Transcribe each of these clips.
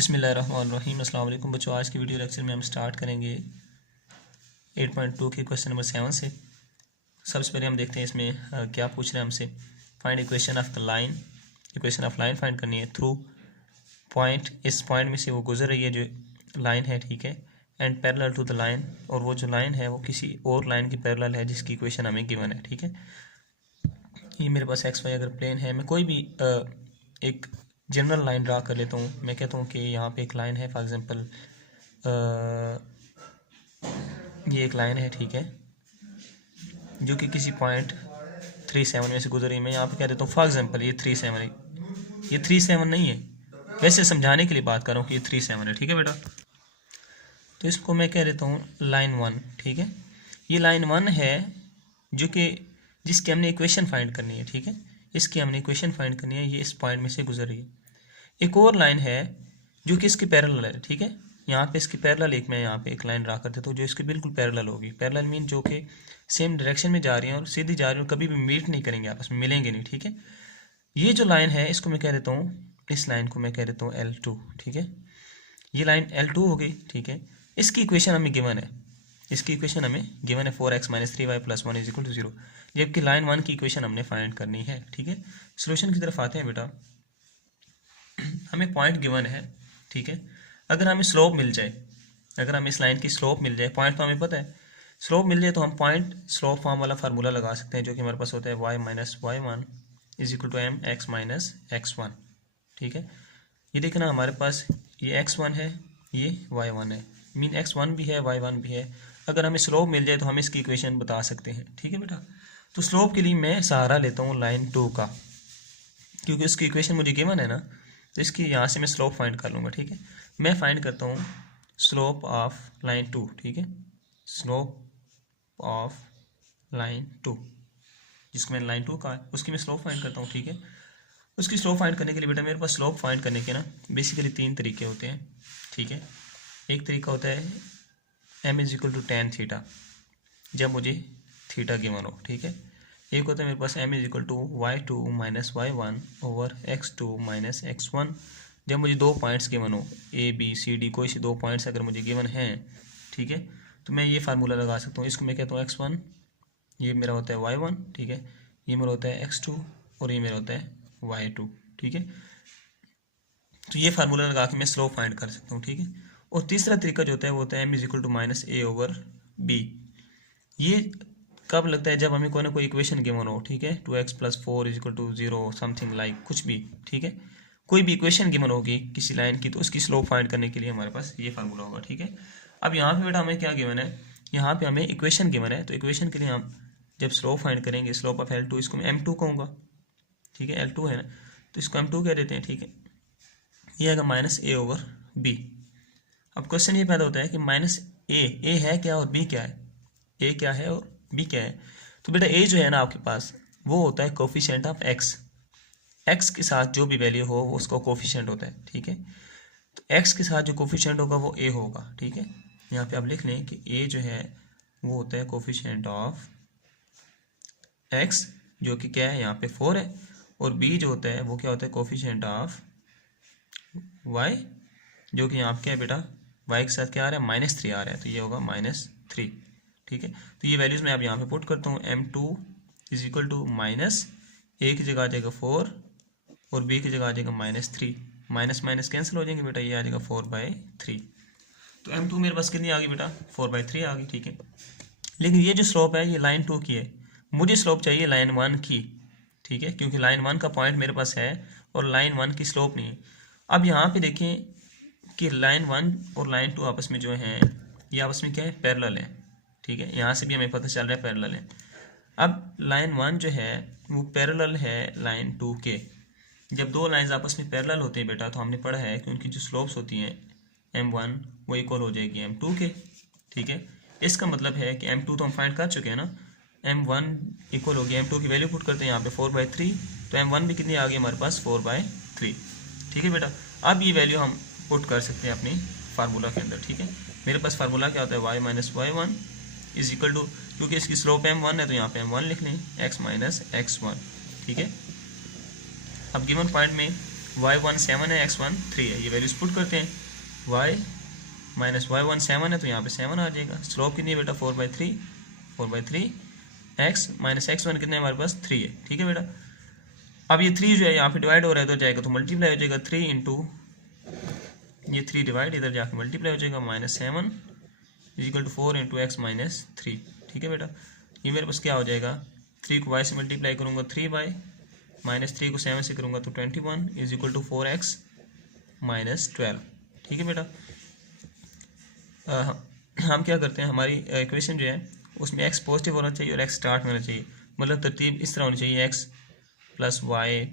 बिस्मिल्लाहिर्रहमानिर्रहीम। अस्सलाम वालेकुम बच्चों, आज की वीडियो लेक्चर में हम स्टार्ट करेंगे 8.2 के क्वेश्चन नंबर 7 से। सबसे पहले हम देखते हैं इसमें क्या पूछ रहे हैं हमसे। Find equation of the line. Equation of line find करनी है थ्रू पॉइंट। इस पॉइंट में से वो गुजर रही है जो लाइन है, ठीक है, and parallel to the line, और वो जो लाइन है वो किसी और लाइन की पैरेलल है जिसकी इक्वेशन हमें गिवन है, ठीक है। ये मेरे पास एक्स वाई अगर प्लेन है, मैं कोई भी एक जनरल लाइन ड्रा कर लेता हूँ। मैं कहता हूँ कि यहाँ पे एक लाइन है, फॉर एग्जांपल ये एक लाइन है, ठीक है, जो कि किसी पॉइंट 3, 7 में से गुजर रही है। मैं यहाँ पे कह देता हूँ फॉर एग्जांपल ये 3, 7 है। ये 3, 7 नहीं है, वैसे समझाने के लिए बात कर रहा हूँ कि ये 3, 7 है, ठीक है बेटा। तो इसको मैं कह देता हूँ लाइन 1, ठीक है। ये लाइन 1 है जो कि जिसकी हमने इक्वेशन फाइंड करनी है, ठीक है। इसकी हमने इक्वेशन फाइंड करनी है, ये इस पॉइंट में से गुजर रही है। एक और लाइन है जो कि इसकी पैरेलल है, ठीक है। यहाँ पे इसकी पैरेलल मैं यहाँ पे एक लाइन ड्रा कर देता हूँ जो इसकी बिल्कुल पैरेलल होगी। पैरेलल मीन जो कि सेम डायरेक्शन में जा रही है और सीधी जा रही है, कभी भी मीट नहीं करेंगे, आपस में मिलेंगे नहीं, ठीक है। ये जो लाइन है इसको मैं कह देता हूँ, इस लाइन को मैं कह देता हूँ L2, ठीक है। ये लाइन L2 हो गई, ठीक है। इसकी इक्वेशन हमें गिवन है, इसकी इक्वेशन हमें गिवन है 4x - 3y + 1 = 0, जबकि लाइन 1 की इक्वेशन हमने फाइंड करनी है, ठीक है। सोल्यूशन की तरफ आते हैं बेटा। हमें पॉइंट गिवन है, ठीक है। अगर हमें स्लोप मिल जाए, अगर हमें इस लाइन की स्लोप मिल जाए, पॉइंट तो हमें पता है, स्लोप मिल जाए तो हम पॉइंट स्लोप फॉर्म वाला फार्मूला लगा सकते हैं जो कि हमारे पास होता है y - y1 = mx - x1, ठीक है। ये देखना हमारे पास ये x1 है, ये y1 है, मीन x1 भी है y1 भी है। अगर हमें स्लोप मिल जाए तो हम इसकी इक्वेशन बता सकते हैं, ठीक है बेटा। तो स्लोप के लिए मैं सहारा लेता हूँ लाइन 2 का, क्योंकि उसकी इक्वेशन मुझे गिवन है ना, तो इसकी यहाँ से मैं स्लोप फाइंड कर लूँगा, ठीक है। मैं फाइंड करता हूँ स्लोप ऑफ लाइन 2, ठीक है। स्लोप ऑफ लाइन 2, जिसको मैंने लाइन 2 कहा है, उसकी मैं स्लोप फाइंड करता हूँ, ठीक है। उसकी स्लोप फाइंड करने के लिए बेटा मेरे पास स्लोप फाइंड करने के ना बेसिकली 3 तरीके होते हैं, ठीक है। एक तरीका होता है m = tan थीटा, जब मुझे थीटा गिवन हो, ठीक है। एक होता है मेरे पास m = y2 - y1 / x2 - x1, जब मुझे दो पॉइंट्स गिवन हो, a b c d, कोई से दो पॉइंट्स अगर मुझे गिवन हैं, ठीक है, तो मैं ये फार्मूला लगा सकता हूँ। इसको मैं कहता हूँ x1, ये मेरा होता है y1, ठीक है, ये मेरा होता है x2 और ये मेरा होता है y2, ठीक है। तो ये फार्मूला लगा के मैं स्लोप फाइंड कर सकता हूँ, ठीक है। और तीसरा तरीका जो होता है वो होता है m = -a/b। ये कब लगता है, जब हमें कोई ना कोई इक्वेशन गिवन हो, ठीक है, 2x + 4 = 0 समथिंग लाइक, कुछ भी, ठीक है। कोई भी इक्वेशन गिवन होगी किसी लाइन की, तो उसकी स्लोप फाइंड करने के लिए हमारे पास ये फार्मूला होगा, ठीक है। अब यहाँ पे बेटा हमें क्या गिवन है, यहाँ पे हमें इक्वेशन गिवन है, तो इक्वेशन के लिए हम जब स्लोप फाइंड करेंगे, स्लोप ऑफ L2, इसको मैं M2 कहूँगा, ठीक है। L2 है ना, तो इसको M2 कह देते हैं, ठीक है। ये आएगा -a/b। अब क्वेश्चन ये पैदा होता है कि -a है क्या और b क्या है, a क्या है और b क्या है। तो बेटा a जो है ना आपके पास, वो होता है कोफिशिएंट ऑफ x। x के साथ जो भी वैल्यू हो वो उसका कोफिशिएंट होता है, ठीक है। तो x के साथ जो कोफिशिएंट होगा वो a होगा, ठीक है। यहाँ पे आप लिख लें कि a जो है वो होता है कोफिशिएंट ऑफ x, जो कि क्या है यहाँ पे 4 है, और b जो होता है वो क्या होता है कोफिशिएंट ऑफ y, जो कि यहाँ पे क्या है बेटा, y के साथ क्या आ रहा है, -3 आ रहा है, तो ये होगा -3, ठीक है। तो ये वैल्यूज मैं अब यहाँ पे पुट करता हूँ। M2 = -a की जगह आ जाएगा 4 और b की जगह आ जाएगा -3, माइनस माइनस कैंसिल हो जाएंगे बेटा, ये आ जाएगा 4/3। तो M2 मेरे पास कितनी आ गई बेटा, 4/3 आ गई, ठीक है। लेकिन ये जो स्लोप है ये लाइन 2 की है, मुझे स्लोप चाहिए लाइन 1 की, ठीक है, क्योंकि लाइन 1 का पॉइंट मेरे पास है और लाइन 1 की स्लोप नहीं है। अब यहाँ पे देखें कि लाइन 1 और लाइन 2 आपस में जो हैं ये आपस में क्या है, पैरेलल है, ठीक है। यहाँ से भी हमें पता चल रहा है पैरेलल है। अब लाइन 1 जो है वो पैरेलल है लाइन 2 के। जब दो लाइंस आपस में पैरेलल होते हैं बेटा, तो हमने पढ़ा है कि उनकी जो स्लोप्स होती हैं m1 वो इक्वल हो जाएगी m2 के, ठीक है। इसका मतलब है कि m2 तो हम फाइंड कर चुके हैं ना, m1 इक्वल हो गया, m2 की वैल्यू पुट करते हैं यहाँ पे 4/3, तो m1 भी कितनी आ गई हमारे पास, 4/3, ठीक है बेटा। अब ये वैल्यू हम पुट कर सकते हैं अपनी फार्मूला के अंदर, ठीक है। मेरे पास फार्मूला क्या होता है, y - y1 = क्योंकि इसकी स्लोप m1 है तो यहाँ पे m1 लिख लें, x - x1, ठीक है। अब गिवन पॉइंट में y1 7 है, x1 3 है, ये वैल्यूज पुट करते हैं। y माइनस y1 7 है तो यहाँ पे 7 आ जाएगा। स्लोप कितनी है बेटा 4/3 x माइनस x1 कितने हमारे पास 3 है, ठीक है बेटा। अब ये 3 जो है यहाँ पे डिवाइड हो रहा है तो जाएगा तो मल्टीप्लाई हो जाएगा 3 इंटू ये 3 डिवाइड इधर जाके मल्टीप्लाई हो जाएगा -7 equal to 4 into X minus 3, ठीक है बेटा। ये मेरे पास क्या हो जाएगा 3 को y से मल्टीप्लाई करूँगा 3y -3 को 7 से करूँगा तो 21 is equal to 4x minus 12, ठीक है बेटा। हम क्या करते हैं हमारी इक्वेशन जो है उसमें x पॉजिटिव होना चाहिए और x स्टार्ट में होना चाहिए, मतलब तरतीब इस तरह होनी चाहिए x प्लस वाई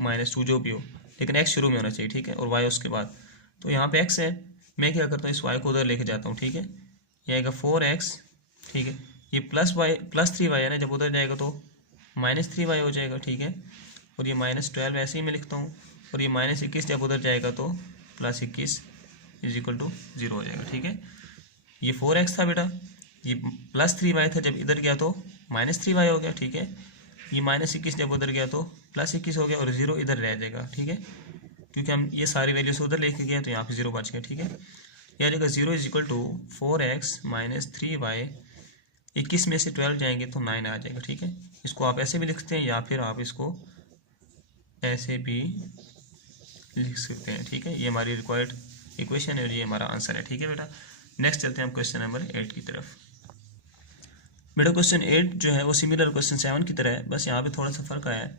-2 जो भी हो, लेकिन x शुरू में होना चाहिए, ठीक है, और y उसके बाद। तो यहाँ पे x है, मैं क्या करता हूँ इस y को उधर लेके जाता हूँ, ठीक है, ये आएगा 4x, ठीक है, ये +3y है ना, जब उधर जाएगा तो -3y हो जाएगा, ठीक है, और ये -12 ऐसे ही मैं लिखता हूँ, और ये -21 जब उधर जाएगा तो +21 इज इक्वल टू 0 हो जाएगा, ठीक है। ये 4x था बेटा, ये +3y था, जब इधर गया तो -3y हो गया, ठीक है, ये -21 जब उधर गया तो +21 हो गया और 0 इधर रह जाएगा, ठीक है, क्योंकि हम ये सारी वैल्यूज उधर लेके गए तो यहाँ पे 0 बच गया, ठीक है। यह आ जाएगा 0 is equal to 4x minus 3y, 21 में से 12 जाएंगे तो 9 आ जाएगा, ठीक है। इसको आप ऐसे भी लिखते हैं या फिर आप इसको ऐसे भी लिख सकते हैं, ठीक है। ये हमारी रिक्वायर्ड इक्वेशन है और ये हमारा आंसर है, ठीक है बेटा। नेक्स्ट चलते हैं हम क्वेश्चन नंबर 8 की तरफ। बेटा क्वेश्चन 8 जो है वो सिमिलर क्वेश्चन 7 की तरह है, बस यहाँ पे थोड़ा सा फर्क आया है।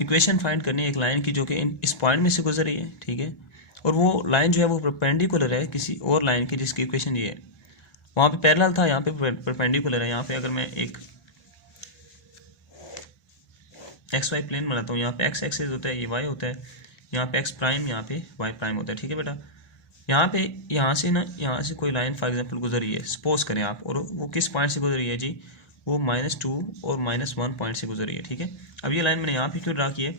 इक्वेशन फाइंड करनी है एक लाइन की जो कि इस पॉइंट में से गुजर रही है, ठीक है, और वो लाइन जो है वो परपेंडिकुलर है किसी और लाइन की जिसकी इक्वेशन ये है। वहाँ पे पैरेलल था, यहाँ पे परपेंडिकुलर है। यहाँ पे अगर मैं एक एक्स वाई प्लेन बनाता हूँ, यहाँ पे एक्स एक्सिस होता है, ये वाई होता है, यहाँ पे एक्स प्राइम, यहाँ पे वाई प्राइम होता है, ठीक है बेटा। यहाँ पे यहाँ से कोई लाइन फॉर एग्जांपल गुजर रही है, सपोज करें आप, और वो किस पॉइंट से गुजर रही है जी, वो -2 और -1 पॉइंट से गुजर रही है, ठीक है। अब ये लाइन मैंने यहाँ पे क्यों ड्रा की है,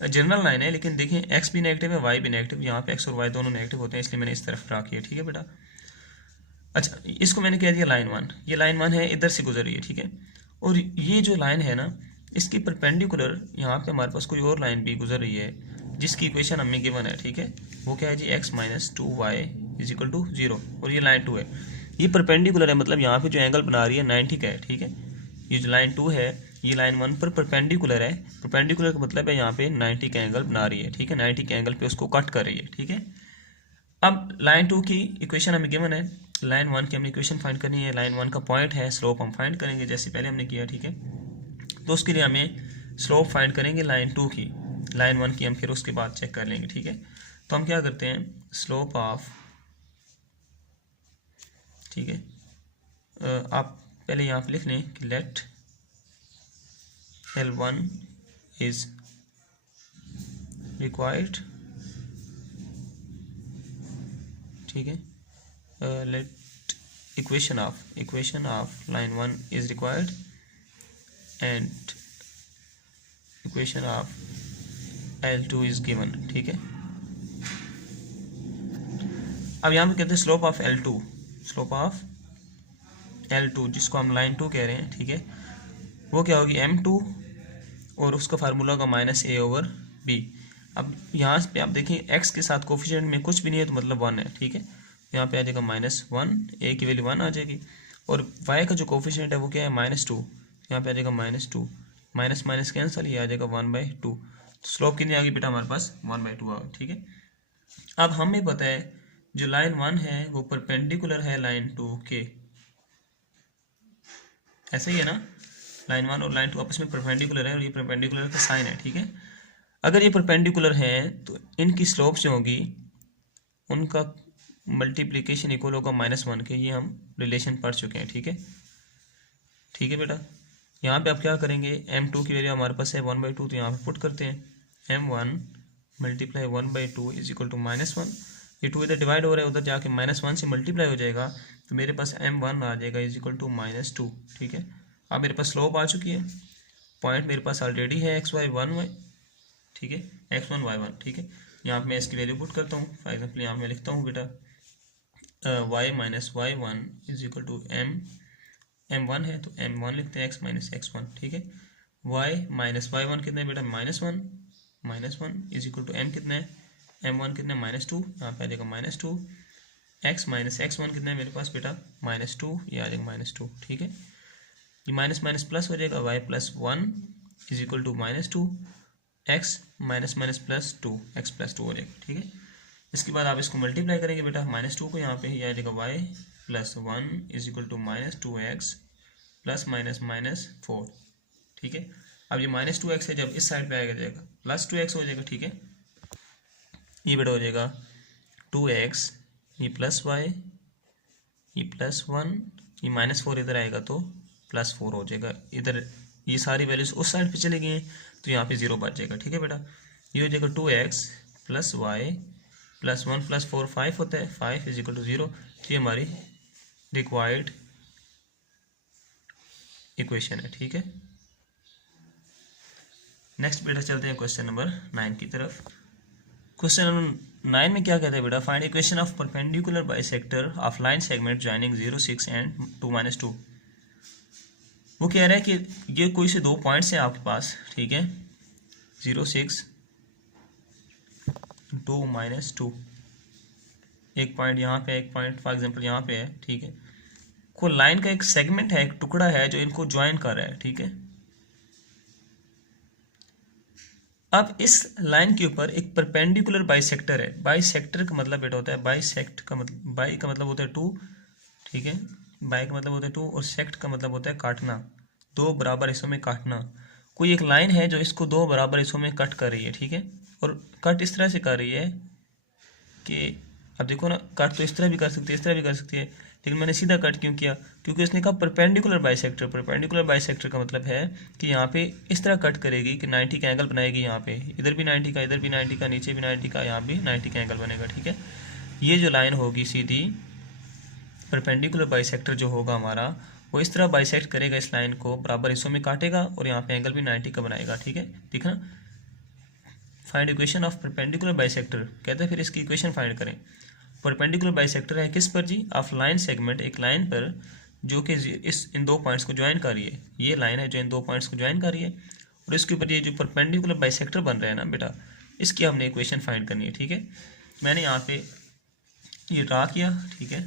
जनरल लाइन है, लेकिन देखिए एक्स भी नेगेटिव है, वाई भी नेगेटिव, यहाँ पे एक्स और वाई दोनों नेगेटिव होते हैं, इसलिए मैंने इस तरफ ड्रा किया, ठीक है बेटा। अच्छा, इसको मैंने कह दिया लाइन 1, ये लाइन 1 है, इधर से गुजर रही है, ठीक है, और ये जो लाइन है ना, इसकी परपेंडिकुलर यहाँ पे हमारे पास कोई और लाइन भी गुजर रही है जिसकी इक्वेशन हमें गिवन है, ठीक है। वो क्या है जी, x minus 2y is equal to 0, और ये लाइन 2 है, ये परपेंडिकुलर है, मतलब यहाँ पे जो एंगल बना रही है 90 का है, ठीक है। ये जो लाइन 2 है ये लाइन 1 पर परपेंडिकुलर है, परपेंडिकुलर का मतलब है यहाँ पे 90 का एंगल बना रही है, ठीक है, 90 के एंगल पे उसको कट कर रही है, ठीक है। अब लाइन 2 की इक्वेशन हमें गिवन है, लाइन 1 की हमें इक्वेशन फाइंड करनी है, लाइन 1 का पॉइंट है, स्लोप हम फाइंड करेंगे जैसे पहले हमने किया, ठीक है। तो उसके लिए हमें स्लोप फाइंड करेंगे लाइन 2 की, लाइन 1 की हम फिर उसके बाद चेक कर लेंगे, ठीक है। तो हम क्या करते हैं, स्लोप ऑफ, ठीक है, आप पहले यहाँ पे लिख लें कि लेट L1 इज रिक्वायर्ड, ठीक है, let equation of line 1 is required and equation of L2 is given, ठीक है। अब यहाँ पे कहते हैं स्लोप ऑफ L2 जिसको हम लाइन 2 कह रहे हैं, ठीक है, वो क्या होगी M2 और उसका फार्मूला का -a/b। अब यहाँ पे आप देखिए x के साथ कोफिशिएंट में कुछ भी नहीं है तो मतलब 1 है, ठीक है, यहाँ पे आ जाएगा -1, a की वैल्यू 1 आ जाएगी, और y का जो कोफिशिएंट है वो क्या है -2, यहाँ पे आ जाएगा -2, माइनस माइनस कैंसिल, ये आ जाएगा 1/2। तो स्लोप कितनी आ गई बेटा हमारे पास 1/2 आ गई, ठीक है। अब हमें पता है जो लाइन 1 है वो परपेंडिकुलर है लाइन 2 के, ऐसे ही है ना, लाइन 1 और लाइन 2 आपस में परपेंडिकुलर है और ये परपेंडिकुलर का साइन है, ठीक है। अगर ये परपेंडिकुलर है तो इनकी स्लोप जो होगी उनका मल्टीप्लिकेशन इक्वल होगा -1 के, ये हम रिलेशन पढ़ चुके हैं, ठीक है, ठीक है बेटा। यहाँ पे आप क्या करेंगे, M2 की वैल्यू हमारे पास है 1/2, तो यहाँ पे पुट करते हैं M1 multiply 1/2 is equal to -1, ये 2 इधर डिवाइड हो रहा है, उधर जाके -1 से मल्टीप्लाई हो जाएगा, तो मेरे पास M1 आ जाएगा इज इक्वल टू -2, ठीक है। अब मेरे पास स्लोप आ चुकी है, पॉइंट मेरे पास ऑलरेडी है x1y, ठीक है, x1 y1, ठीक है। यहाँ पे मैं इसकी वैल्यू पुट करता हूँ, फॉर एग्जाम्पल यहाँ पे मैं लिखता हूँ बेटा y minus y1 is equal to m1 है तो m1 लिखते हैं, x माइनस x1, ठीक है। y माइनस y1 कितना है बेटा -1, -1 इज इक्वल टू m कितना है, m1 कितना है -2, यहाँ पे आ जाएगा -2, x माइनस x1 कितना है मेरे पास बेटा -2, ये आ जाएगा -2, ठीक है। ये माइनस माइनस प्लस हो जाएगा, y plus 1 is equal to -2, x minus minus plus 2, x plus 2 हो जाएगा, ठीक है। इसके बाद आप इसको मल्टीप्लाई करेंगे बेटा -2 को, यहाँ पे ये आ जाएगा y plus 1 is equal to -2x plus -4, ठीक है। अब ये -2x है, जब इस साइड पे आएगा जाएगा +2x हो जाएगा, ठीक है। ये बेटा हो जाएगा 2x, ये प्लस y, ये +1, ये -4 इधर आएगा तो +4 हो जाएगा। इधर ये सारी वैल्यूज उस साइड पे चली गई हैं तो यहाँ पे 0 बच जाएगा, ठीक है बेटा। ये हो जाएगा 2x plus y plus 1 plus 4 5 होता है, 5 इज इक्वल टू 0। तो ये हमारी रिक्वायर्ड इक्वेशन है, ठीक है। नेक्स्ट बेटा चलते हैं क्वेश्चन नंबर 9 की तरफ। क्वेश्चन नंबर 9 में क्या कहते हैं बेटा, find equation of perpendicular bisector of line segment joining 0 6 and 2 2। वो कह रहा है कि ये कोई से दो पॉइंट्स हैं आपके पास, ठीक है, 0 6 2 -2, एक पॉइंट यहाँ पे, एक पॉइंट फॉर एग्जांपल यहाँ पे है, ठीक है। को लाइन का एक सेगमेंट है, एक टुकड़ा है जो इनको ज्वाइन कर रहा है, ठीक है। अब इस लाइन के ऊपर एक परपेंडिकुलर बाइसेक्टर है। बाइसेक्टर का मतलब बेटा होता है, बाइसेक्ट का मतलब, बाई का मतलब होता है 2, ठीक है, बाई का मतलब होता है 2 और सेक्ट का मतलब होता है काटना, दो बराबर हिस्सों में काटना। कोई एक लाइन है जो इसको दो बराबर हिस्सों में कट कर रही है, ठीक है। और कट इस तरह से कर रही है कि अब देखो ना, कट तो इस तरह भी कर सकती है, इस तरह भी कर सकती है, लेकिन मैंने सीधा कट क्यों किया, क्योंकि उसने कहा परपेंडिकुलर बाइसेक्टर। परपेंडिकुलर बाइसेक्टर का मतलब है कि यहाँ पे इस तरह कट करेगी कि 90 का एंगल बनाएगी, यहाँ पे इधर भी 90 का, इधर भी 90 का, नीचे भी 90 का, यहाँ भी 90 का एंगल बनेगा, ठीक है। ये जो लाइन होगी सीधी, परपेंडिकुलर बाइसेक्टर जो होगा हमारा, वो इस तरह बाइसेक्ट करेगा, इस लाइन को बराबर हिस्सों में काटेगा और यहाँ पे एंगल भी 90 का बनाएगा, ठीक है। ठीक है ना। Find equation of perpendicular bisector कहते हैं, फिर इसकी इक्वेशन फाइंड करें। परपेंडिकुलर बाइसेक्टर है किस पर जी, ऑफ लाइन सेगमेंट, एक लाइन पर जो कि इन दो पॉइंट्स को ज्वाइन कर रही है। ये लाइन है जो इन दो पॉइंट्स को ज्वाइन कर रही है और इसके ऊपर ये जो परपेंडिकुलर बाइसेक्टर बन रहा है ना बेटा, इसकी हमने इक्वेशन फाइंड करनी है, ठीक है। मैंने यहाँ पे ये ड्रा किया, ठीक है।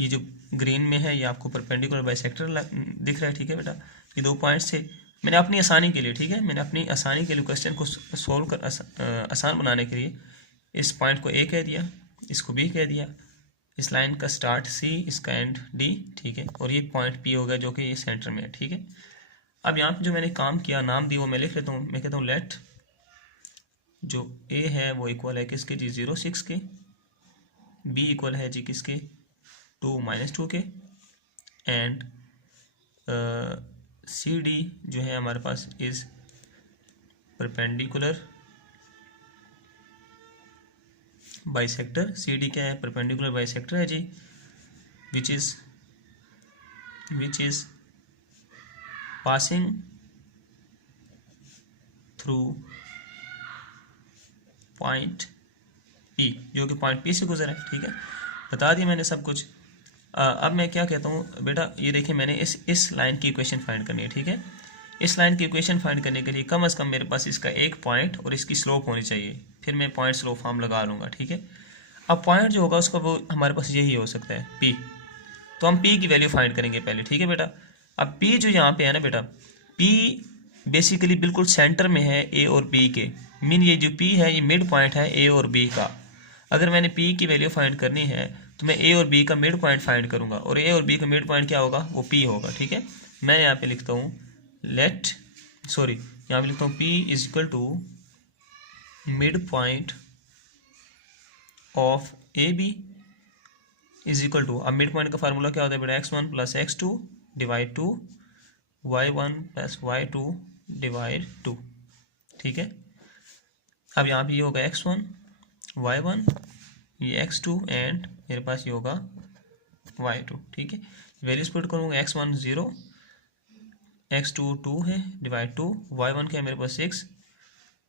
ये जो ग्रीन में है ये आपको परपेंडिकुलर बाइसेक्टर दिख रहा है, ठीक है बेटा। ये दो पॉइंट्स थे, मैंने अपनी आसानी के लिए, ठीक है, मैंने अपनी आसानी के लिए क्वेश्चन को सोल्व कर आसान बनाने के लिए इस पॉइंट को ए कह दिया, इसको बी कह दिया, इस लाइन का स्टार्ट सी, इसका एंड डी, ठीक है, और ये पॉइंट पी हो गया जो कि ये सेंटर में है, ठीक है। अब यहाँ पे जो मैंने काम किया, नाम दी, वो मैं लिख लेता हूँ। मैं कहता हूँ लेट जो ए है वो इक्वल है किसके जी, 0 6 के, बी इक्वल है जी किसके, 2 -2 के, एंड सी डी जो है हमारे पास is perpendicular bisector. C D क्या है, परपेंडिकुलर बाइसेक्टर है जी, which is passing through point P, जो कि पॉइंट पी से गुजरा है, ठीक है। बता दिया मैंने सब कुछ। अब मैं क्या कहता हूँ बेटा, ये देखिए मैंने इस लाइन की इक्वेशन फाइंड करनी है, ठीक है। इस लाइन की इक्वेशन फाइंड करने के लिए कम से कम मेरे पास इसका एक पॉइंट और इसकी स्लोप होनी चाहिए, फिर मैं पॉइंट स्लोप फॉर्म लगा लूँगा, ठीक है। अब पॉइंट जो होगा उसका वो हमारे पास यही हो सकता है पी, तो हम पी की वैल्यू फाइंड करेंगे पहले, ठीक है बेटा। अब पी जो यहाँ पे है ना बेटा, पी बेसिकली बिल्कुल सेंटर में है ए और बी के, मीन ये जो पी है ये मिड पॉइंट है ए और बी का। अगर मैंने पी की वैल्यू फाइंड करनी है तो मैं ए और बी का मिड पॉइंट फाइंड करूंगा, और ए और बी का मिड पॉइंट क्या होगा, वो पी होगा, ठीक है। मैं यहाँ पे लिखता हूँ यहाँ पे लिखता हूँ P is equal to mid point of A B is equal to, अब मिड पॉइंट का फार्मूला क्या होता है बेटा, x1 plus x2 divide 2 y1 plus y2 divide 2, ठीक है। अब यहाँ पे ये होगा x1 y1, ये x2 एंड मेरे पास ये होगा y2, ठीक है। वैल्यूज पुट करूँगा, x1 0, x2 2 है डिवाइड 2, y1 क्या है मेरे पास 6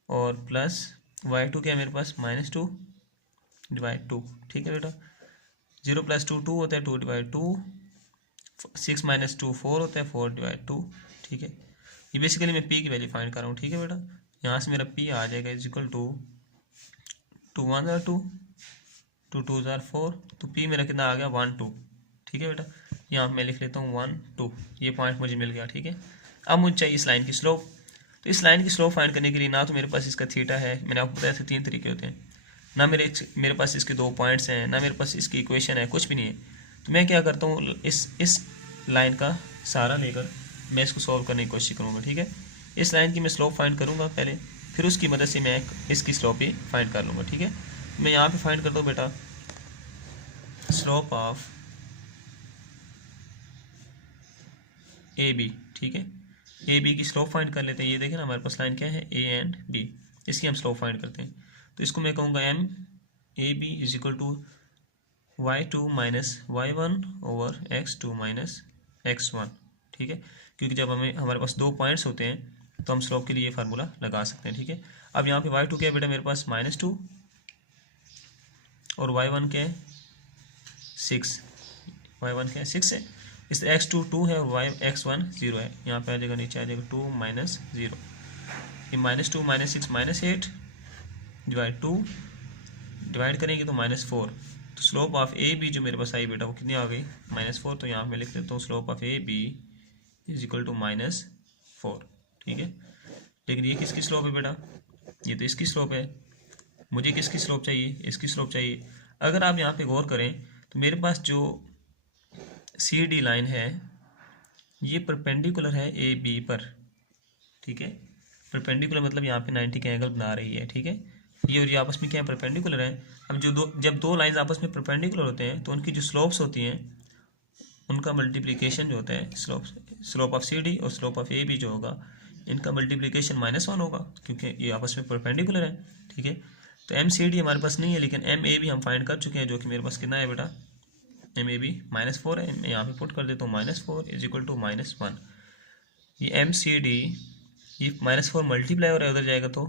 और प्लस y2 क्या है मेरे पास -2 डिवाइड 2, ठीक है बेटा। 0 प्लस 2 2 होता है, 2 डिवाइड 2, 6 - 2 4 होता है, 4 डिवाइड 2, ठीक है। ये बेसिकली मैं p की वैल्यू फाइंड कर रहा हूँ, ठीक है बेटा। यहाँ से मेरा पी आ जाएगा इज इक्वल टू 2 1 ज़ार 2 2 2 ज़ार 4, तो पी मेरा कितना आ गया 1 2। ठीक है बेटा, यहाँ मैं लिख लेता हूँ 1 2, ये पॉइंट मुझे मिल गया। ठीक है, अब मुझे चाहिए इस लाइन की स्लोप। तो इस लाइन की स्लोप फाइंड करने के लिए ना तो मेरे पास इसका थीटा है, मैंने आपको बताया था 3 तरीके होते हैं, ना मेरे पास इसके 2 पॉइंट्स हैं, ना मेरे पास इसकी इक्वेशन है, कुछ भी नहीं है। तो मैं क्या करता हूँ, इस लाइन का सहारा लेकर मैं इसको सॉल्व करने की कोशिश करूँगा। ठीक है, इस लाइन की मैं स्लोप फाइंड करूँगा पहले, फिर उसकी मदद से मैं इसकी स्लोप भी फाइंड कर लूँगा। ठीक है, मैं यहाँ पे फाइंड करता हूँ बेटा स्लोप ऑफ ए बी। ठीक है, ए बी की स्लोप फाइंड कर लेते हैं। ये देखें ना, हमारे पास लाइन क्या है, ए एंड बी, इसकी हम स्लोप फाइंड करते हैं। तो इसको मैं कहूँगा M A B is equal to y2 minus y1 over x2 minus x1। ठीक है, क्योंकि जब हमारे पास 2 पॉइंट्स होते हैं तो हम स्लोप के लिए ये फार्मूला लगा सकते हैं। ठीक है, अब यहाँ पे y2 क्या है बेटा, मेरे पास -2 और y1 क्या है 6, y1 क्या है 6 है, इस x2 2 है और x1 0 है। यहाँ पे आ जाएगा, नीचे आ जाएगा 2 माइनस 0, ये -2 माइनस 6 -8 डिवाइड 2, डिवाइड करेंगे तो -4। तो स्लोप ऑफ ए बी जो मेरे पास आई बेटा वो कितनी आ गई, -4। तो यहाँ पे लिख देता हूँ slope of A B is equal to -4। ठीक है, लेकिन ये किसकी स्लोप है बेटा, ये तो इसकी स्लोप है, मुझे किसकी स्लोप चाहिए, इसकी स्लोप चाहिए। अगर आप यहाँ पे गौर करें तो मेरे पास जो सी डी लाइन है ये परपेंडिकुलर है ए बी पर। ठीक है, परपेंडिकुलर मतलब यहाँ पे 90 का एंगल बना रही है। ठीक है, ये और ये आपस में क्या है, परपेंडिकुलर है। अब जब दो लाइंस आपस में परपेंडिकुलर होते हैं तो उनकी जो स्लोप्स होती हैं उनका मल्टीप्लिकेशन जो होता है, स्लोप ऑफ सी डी और स्लोप ऑफ ए बी जो होगा, इनका मल्टीप्लिकेशन -1 होगा, क्योंकि ये आपस में परपेंडिकुलर है। ठीक है, तो एम सी डी हमारे पास नहीं है, लेकिन एम ए बी हम फाइंड कर चुके हैं, जो कि मेरे पास कितना है बेटा, एम ए बी -4 है। मैं यहाँ पे पुट कर देता हूँ -4 इज इक्वल टू -1। ये एम सी डी, ये -4 मल्टीप्लाई हो रहा है, उधर जाएगा तो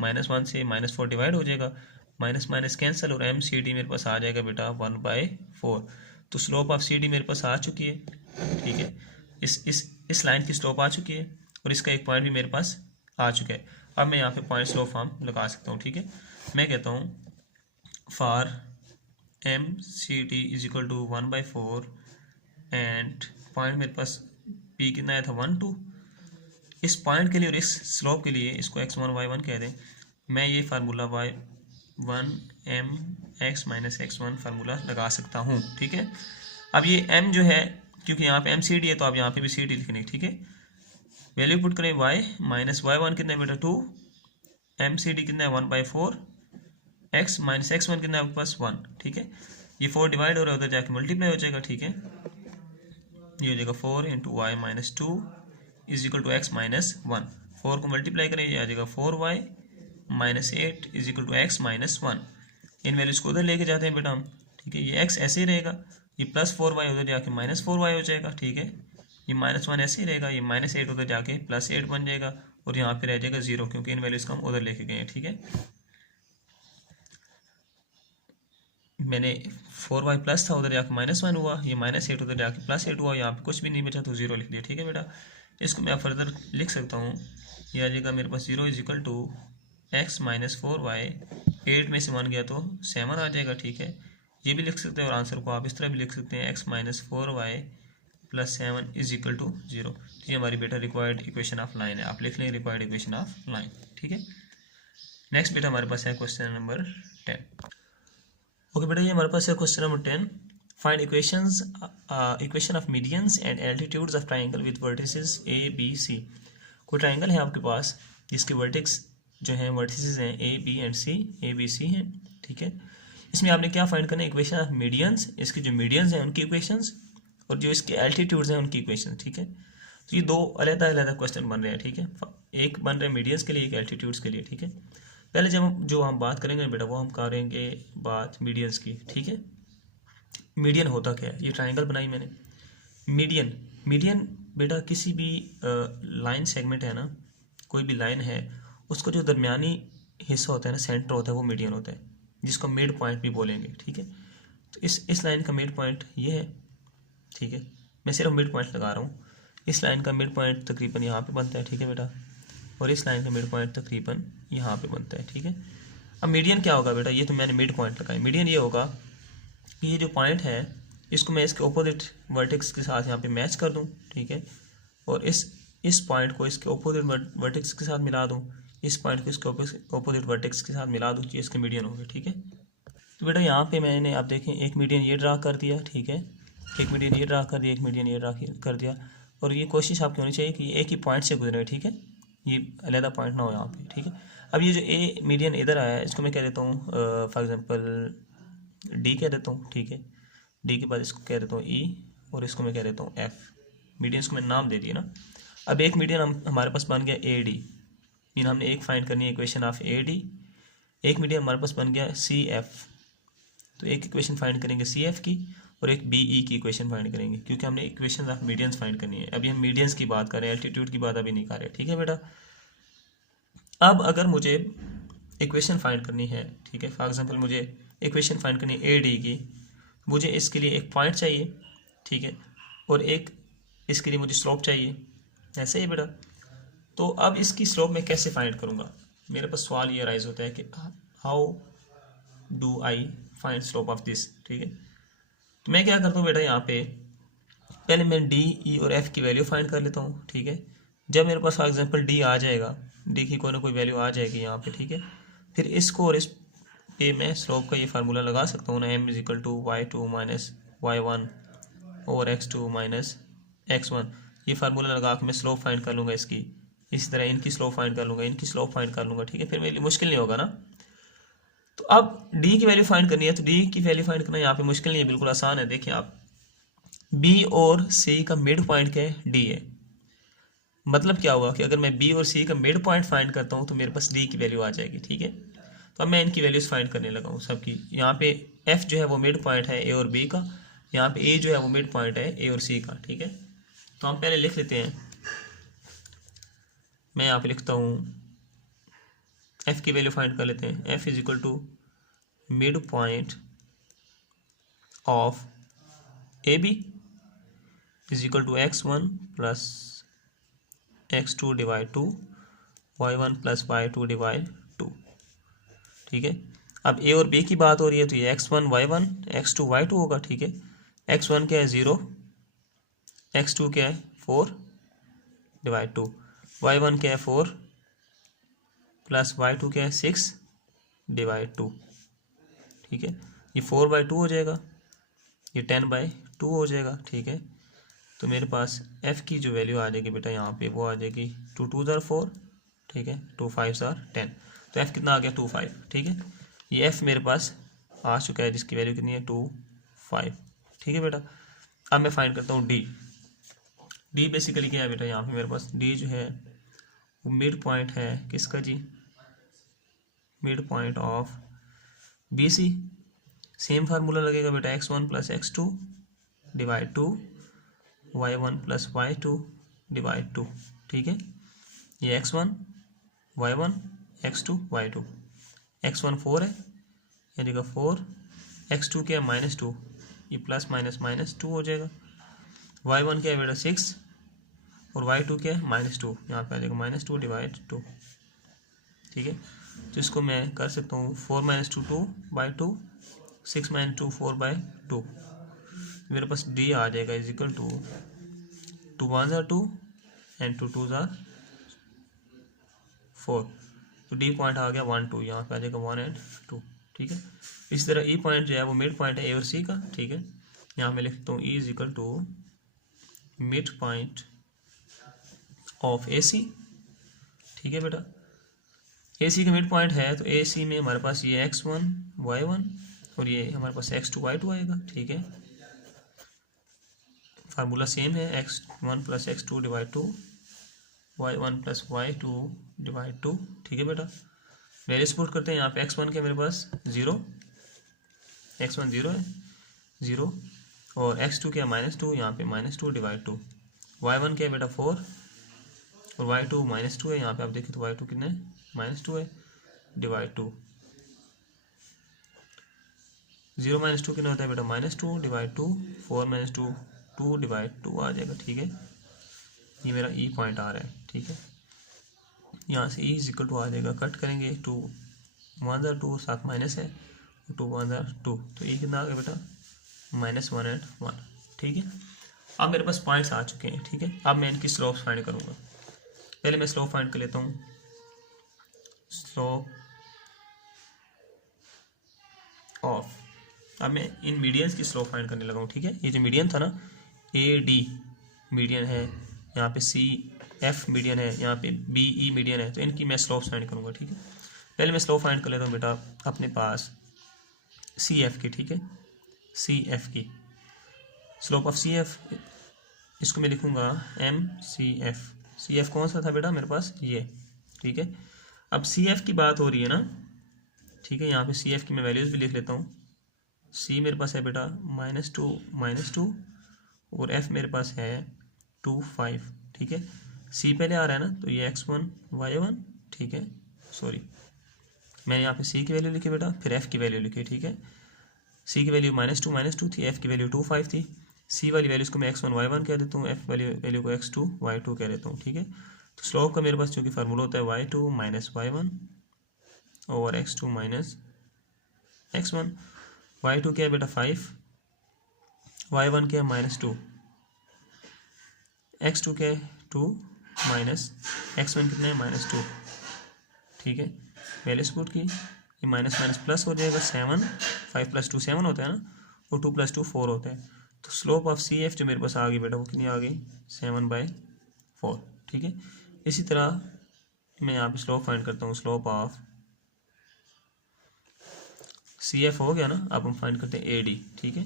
-1 से -4 डिवाइड हो जाएगा, माइनस माइनस कैंसिल और एम सी डी मेरे पास आ जाएगा बेटा 1/4। तो स्लोप ऑफ सी डी मेरे पास आ चुकी है। ठीक है, इस लाइन की स्लोप आ चुकी है और इसका एक पॉइंट भी मेरे पास आ चुका है। अब मैं यहाँ पे पॉइंट स्लोप फॉर्म लगा सकता हूँ। ठीक है, मैं कहता हूँ for M C D is equal to 1/4 and point मेरे पास पी कितना आया था 1 2। इस पॉइंट के लिए और इस स्लोप के लिए इसको x1 y1 कह दें। मैं ये formula y1 m x minus x1 formula लगा सकता हूँ। ठीक है, अब ये m जो है, क्योंकि यहाँ पे mcd है तो आप यहाँ पे भी cd लिखने। ठीक है, वैल्यू पुट करें y माइनस y1 कितना है बेटा 2, mcd कितना है 1/4, x माइनस x1 कितना है आपके पास 1। ठीक है, ये 4 डिवाइड हो रहा है, उधर जाके मल्टीप्लाई हो जाएगा। ठीक है, ये हो जाएगा 4 into Y minus 2 is equal to X minus 1। 4 को मल्टीप्लाई करें, ये आ जाएगा 4y minus 8 is equal to X minus 1। इन वैल्यूज को उधर लेके जाते हैं बेटा हम। ठीक है, ये x ऐसे ही रहेगा, ये +4y उधर जाके -4y हो जाएगा। ठीक है, ये -1 ऐसे ही रहेगा, ये -8 उधर जाके +8 बन जाएगा और यहाँ पे रह जाएगा 0, क्योंकि इन वैल्यूज को हम उधर लेके गए हैं। ठीक है, मैंने 4y प्लस था, उधर जाके -1 हुआ, ये -8 उधर जाके +8 हुआ, यहाँ पे कुछ भी नहीं बचा तो 0 लिख दिया। ठीक है बेटा, इसको मैं फर्दर लिख सकता हूँ, ये आ जाएगा मेरे पास 0 is equal to X minus 4y, 8 में से 1 गया तो 7 आ जाएगा। ठीक है, ये भी लिख सकते हैं और आंसर को आप इस तरह भी लिख सकते हैं, x minus 4y plus 7 is equal to 0। ये हमारी बेटा रिक्वायर्ड इक्वेशन ऑफ लाइन है, आप लिख लेंगे रिक्वायर्ड इक्वेशन ऑफ लाइन। ठीक है, नेक्स्ट बेटा हमारे पास है क्वेश्चन नंबर 10। ओके बेटा, ये हमारे पास है question number 10। Find equation of medians and altitudes of triangle with vertices A B C. कोई ट्राइंगल है आपके पास जिसके वर्टेक्स जो हैं वर्टिसेस हैं A B and C, A B C हैं। ठीक है, इसमें आपने क्या फाइंड करना है, इक्वेशन ऑफ मीडियंस, इसके जो मीडियंस हैं उनकी इक्वेशंस और जो इसके एल्टीट्यूड्स हैं उनकी इक्वेशन। ठीक है, तो ये दो अलग-अलग क्वेश्चन बन रहे हैं। ठीक है, एक बन रहे हैं मीडियंस के लिए, एक एल्टीट्यूड्स के लिए। ठीक है, पहले जो हम बात करेंगे बेटा वो हम करेंगे बात मीडियंस की। ठीक है, मीडियन होता क्या है, ये ट्राइंगल बनाई मैंने। मीडियन बेटा किसी भी लाइन सेगमेंट है ना, कोई भी लाइन है उसको जो दरमियानी हिस्सा होता है ना, सेंटर होता है, वो मीडियन होता है, जिसको मिड पॉइंट भी बोलेंगे। ठीक है, तो इस लाइन का मिड पॉइंट ये है। ठीक है, मैं सिर्फ मिड पॉइंट लगा रहा हूँ। इस लाइन का मिड पॉइंट तकरीबन यहाँ पे बनता है। ठीक है बेटा, और इस लाइन का मिड पॉइंट तकरीबन यहाँ पे बनता है, ठीक है। अब मीडियन क्या होगा बेटा, ये तो मैंने मिड पॉइंट लगाया, मीडियन ये होगा कि ये जो पॉइंट है इसको मैं इसके ऑपोजिट वर्टेक्स के साथ यहाँ पे मैच कर दूँ, ठीक है, और इस पॉइंट को इसके ऑपोजिट वर्टेक्स के साथ मिला दूँ, इस पॉइंट को इसके ऑपोजिट वर्टेक्स के साथ मिला दूँ, ये इसके मीडियन हो गए, ठीक है। तो बेटा यहाँ पे मैंने आप देखें एक मीडियन ये ड्रा कर दिया, ठीक है, एक मीडियन ये ड्रा कर दिया, एक मीडियन ये ड्रा कर दिया, और ये कोशिश आपकी होनी चाहिए कि एक ही पॉइंट से गुजरे, ठीक है, ये अलग पॉइंट ना हो यहाँ पे, ठीक है। अब ये जो ए मीडियन इधर आया है इसको मैं कह देता हूँ फॉर एग्जांपल डी कह देता हूँ, ठीक है, डी के बाद इसको कह देता हूँ ई, और इसको मैं कह देता हूँ एफ। मीडियंस को मैंने नाम दे दिया ना। अब एक मीडियन हमारे पास बन गया ए डी, मीन हमने एक फाइंड करनी है इक्वेशन ऑफ ए डी। एक मीडियन हमारे पास बन गया सी एफ, तो एक इक्वेशन फाइंड करेंगे सी एफ की, और एक बी ई की इक्वेशन फाइंड करेंगे, क्योंकि हमने इक्वेशन ऑफ मीडियंस फाइंड करनी है। अभी हम मीडियंस की बात कर रहे हैं, एल्टीट्यूड की बात अभी नहीं कर रहे, ठीक है बेटा। अब अगर मुझे इक्वेशन फाइंड करनी है, ठीक है, फॉर एग्जांपल मुझे इक्वेशन फाइंड करनी है ए डी की, मुझे इसके लिए एक पॉइंट चाहिए, ठीक है, और एक इसके लिए मुझे स्लोप चाहिए, ऐसे ही बेटा। तो अब इसकी स्लोप मैं कैसे फाइंड करूँगा, मेरे पास सवाल ये राइज होता है कि how do I find slope of this, ठीक है। तो मैं क्या करता हूँ बेटा, यहाँ पे पहले मैं डी ई और एफ की वैल्यू फाइंड कर लेता हूँ, ठीक है। जब मेरे पास फॉर एग्जांपल डी आ जाएगा, डी की कोई ना कोई वैल्यू आ जाएगी यहाँ पे, ठीक है, फिर इसको और इस पे मैं स्लोप का ये फार्मूला लगा सकता हूँ ना, M is equal to Y two minus Y one और X two minus X one. ये फार्मूला लगा के मैं स्लोप फाइंड कर लूँगा इसकी, इसी तरह इनकी स्लोप फाइंड कर लूँगा, इनकी स्लोप फाइंड कर लूँगा, ठीक है, फिर मेरे लिए मुश्किल नहीं होगा ना। तो अब डी की वैल्यू फाइंड करनी है, तो डी की वैल्यू फाइंड करना यहाँ पे मुश्किल नहीं है, बिल्कुल आसान है। देखिए आप, बी और सी का मिड पॉइंट क्या है, डी है। मतलब क्या हुआ कि अगर मैं बी और सी का मिड पॉइंट फाइंड करता हूँ तो मेरे पास डी की वैल्यू आ जाएगी, ठीक है। तो अब मैं इनकी वैल्यूज फाइंड करने लगा हूँ सबकी। यहाँ पे एफ जो है वो मिड पॉइंट है ए और बी का, यहाँ पे ए जो है वो मिड पॉइंट है ए और सी का, ठीक है। तो हम पहले लिख लेते हैं, मैं यहाँ पे लिखता हूँ एफ की वैल्यू फाइंड कर लेते हैं। F is equal to mid point of A B is equal to X one plus X two divide two Y one plus Y two divide two, ठीक है। अब ए और बी की बात हो रही है तो ये X one Y one, X two Y two होगा, ठीक है। एक्स वन क्या है 0, एक्स टू क्या है 4 डिवाइड टू, वाई वन क्या है 4 प्लस वाई टू क्या है 6 डिवाइड टू, ठीक है। ये 4/2 हो जाएगा, ये 10/2 हो जाएगा, ठीक है। तो मेरे पास f की जो वैल्यू आ जाएगी बेटा यहाँ पे वो आ जाएगी 2 2 ज़ार 4, ठीक है, 2 5 ज़ार 10। तो f कितना आ गया 2 5, ठीक है। ये f मेरे पास आ चुका है जिसकी वैल्यू कितनी है 2 5, ठीक है बेटा। अब मैं फाइंड करता हूँ d बेसिकली क्या है बेटा, यहाँ पे मेरे पास d जो है वो मिड पॉइंट है किसका जी, mid point of B C. Same formula लगेगा बेटा, X one plus X two divide two Y one plus Y two divide two, ठीक है। ये X one Y one X two Y two, X one 4 है, ये देखा 4, x to क्या है -2, ये प्लस माइनस -2 हो जाएगा। वाई वन क्या है बेटा 6 और वाई टू क्या है -2, यहाँ पे आ जाएगा -2 डिवाइड 2, ठीक है। तो इसको मैं कर सकता हूँ 4 - 2 2/2, 6 - 2 4/2। मेरे पास डी आ जाएगा इज इक्वल टू 2 1 ज़ार 2 एंड 2 2 ज़ार 4। तो डी पॉइंट आ गया 1 2, यहाँ पे आ जाएगा 1 और 2, ठीक है। इस तरह ई पॉइंट जो है वो मिड पॉइंट है ए और सी का, ठीक है। यहाँ मैं लिखता हूँ E is equal to mid point of A C, ठीक है बेटा। ए सी का मिड पॉइंट है तो ए सी में हमारे पास ये एक्स वन वाई वन और ये हमारे पास एक्स टू वाई टू आएगा, ठीक है। फार्मूला सेम है, X one plus X two divide two Y one plus Y two divide two, ठीक है बेटा। वैल्यू सपोर्ट करते हैं, यहाँ पे एक्स वन के मेरे पास 0, एक्स वन 0 है 0, और एक्स टू क्या -2, यहाँ पे -2 डिवाइड टू, वाई वन क्या है बेटा 4 और वाई टू -2 है, यहाँ पे आप देखें तो वाई टू कितना है -2 है डिवाइड टू, 0 - 2 कितना होता है बेटा -2 डिवाइड टू, 4 - 2 2 डिवाइड 2 आ जाएगा, ठीक है। ये मेरा ई पॉइंट आ रहा है, ठीक है। यहाँ से ई इज इक्वल टू आ जाएगा, कट करेंगे 2 1 ज़ा 2 साथ माइनस है 2 1 ज़ा 2, तो ई कितना आ गया बेटा -1 एंड 1। ठीक है, अब मेरे पास पॉइंट्स आ चुके हैं। ठीक है, अब मैं इनकी स्लोप फाइंड करूँगा। पहले मैं स्लोप फाइंड कर लेता हूँ। स्लोप ऑफ, अब मैं इन मीडियंस की स्लोप फाइंड करने लगा हूँ। ठीक है, ये जो मीडियन था ना, ए डी मीडियन है, यहाँ पे सी एफ मीडियन है, यहाँ पे बी ई मीडियन है, तो इनकी मैं स्लोप फाइंड करूँगा। ठीक है, पहले मैं स्लोप फाइंड कर लेता हूँ बेटा अपने पास सी एफ की। ठीक है, सी एफ की स्लोप ऑफ सी एफ, इसको मैं लिखूँगा M C F. C F कौन सा था बेटा मेरे पास, ये। ठीक है, अब सी एफ की बात हो रही है ना। ठीक है, यहाँ पे सी एफ की मैं वैल्यूज़ भी लिख लेता हूँ। सी मेरे पास है बेटा -2 और एफ मेरे पास है 2 5। ठीक है, सी पहले आ रहा है ना, तो ये x1 y1। ठीक है, सॉरी मैंने यहाँ पे सी की वैल्यू लिखी बेटा, फिर एफ की वैल्यू लिखी। ठीक है, सी की वैल्यू -2 थी, एफ की वैल्यू 2 5 थी। सी वाली वैल्यूज़ को मैं x1 y1 कह देता हूँ, एफ वैल्यू को x2 y2 कह देता हूँ। ठीक है, तो स्लोप का मेरे पास चूँकि फार्मूला होता है y2 - y1 over x2 - x1। y2 क्या है बेटा 5, y1 क्या है -2, x2 क्या है 2 माइनस x1 कितना है -2। ठीक है, वैल्यूज पुट की, ये माइनस माइनस प्लस हो जाएगा 7, 5 + 2 7 होता है ना, और 2 + 2 4 होता है। तो स्लोप ऑफ सी एफ जो मेरे पास आ गई बेटा, वो कितनी आ गई 7/4। ठीक है, इसी तरह मैं यहाँ पे स्लोप फाइंड करता हूँ। स्लोप ऑफ सी एफ हो गया ना, अब हम फाइंड करते हैं ए डी। ठीक है,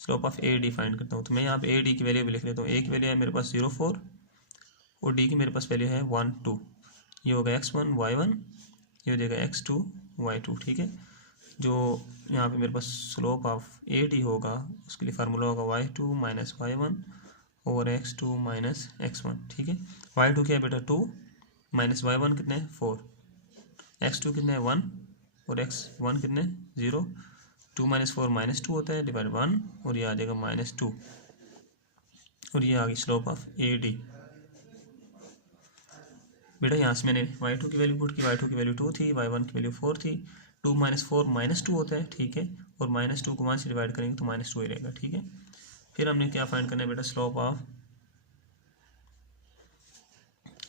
slope of A D find करता हूँ, तो मैं यहाँ पे ए डी की वैल्यू भी लिख लेता हूँ। ए की वैल्यू है मेरे पास 0.4 और डी की मेरे पास वैल्यू है 1 2। ये होगा x1 y1, ये हो जाएगा x2 y2। ठीक है, जो यहाँ पे मेरे पास स्लोप ऑफ ए डी होगा, उसके लिए फार्मूला होगा y2 - y1 over x2 - x1। ठीक है, y2 क्या है बेटा 2 माइनस y1 कितने 4, x2 कितने 1 और x1 कितने 0। 2 - 4 -2 होता है, डिवाइड 1, और ये आ जाएगा -2, और ये आ गई स्लोप ऑफ ए डी। बेटा यहाँ से मैंने y2 की वैल्यू पुट की, y2 की वैल्यू 2 थी, y1 की वैल्यू 4 थी। 2 - 4 -2 होता है। ठीक है, और -2 को 1 से डिवाइड करेंगे तो -2 ही रहेगा। ठीक है, फिर हमने क्या फाइंड करना है बेटा, स्लोप ऑफ,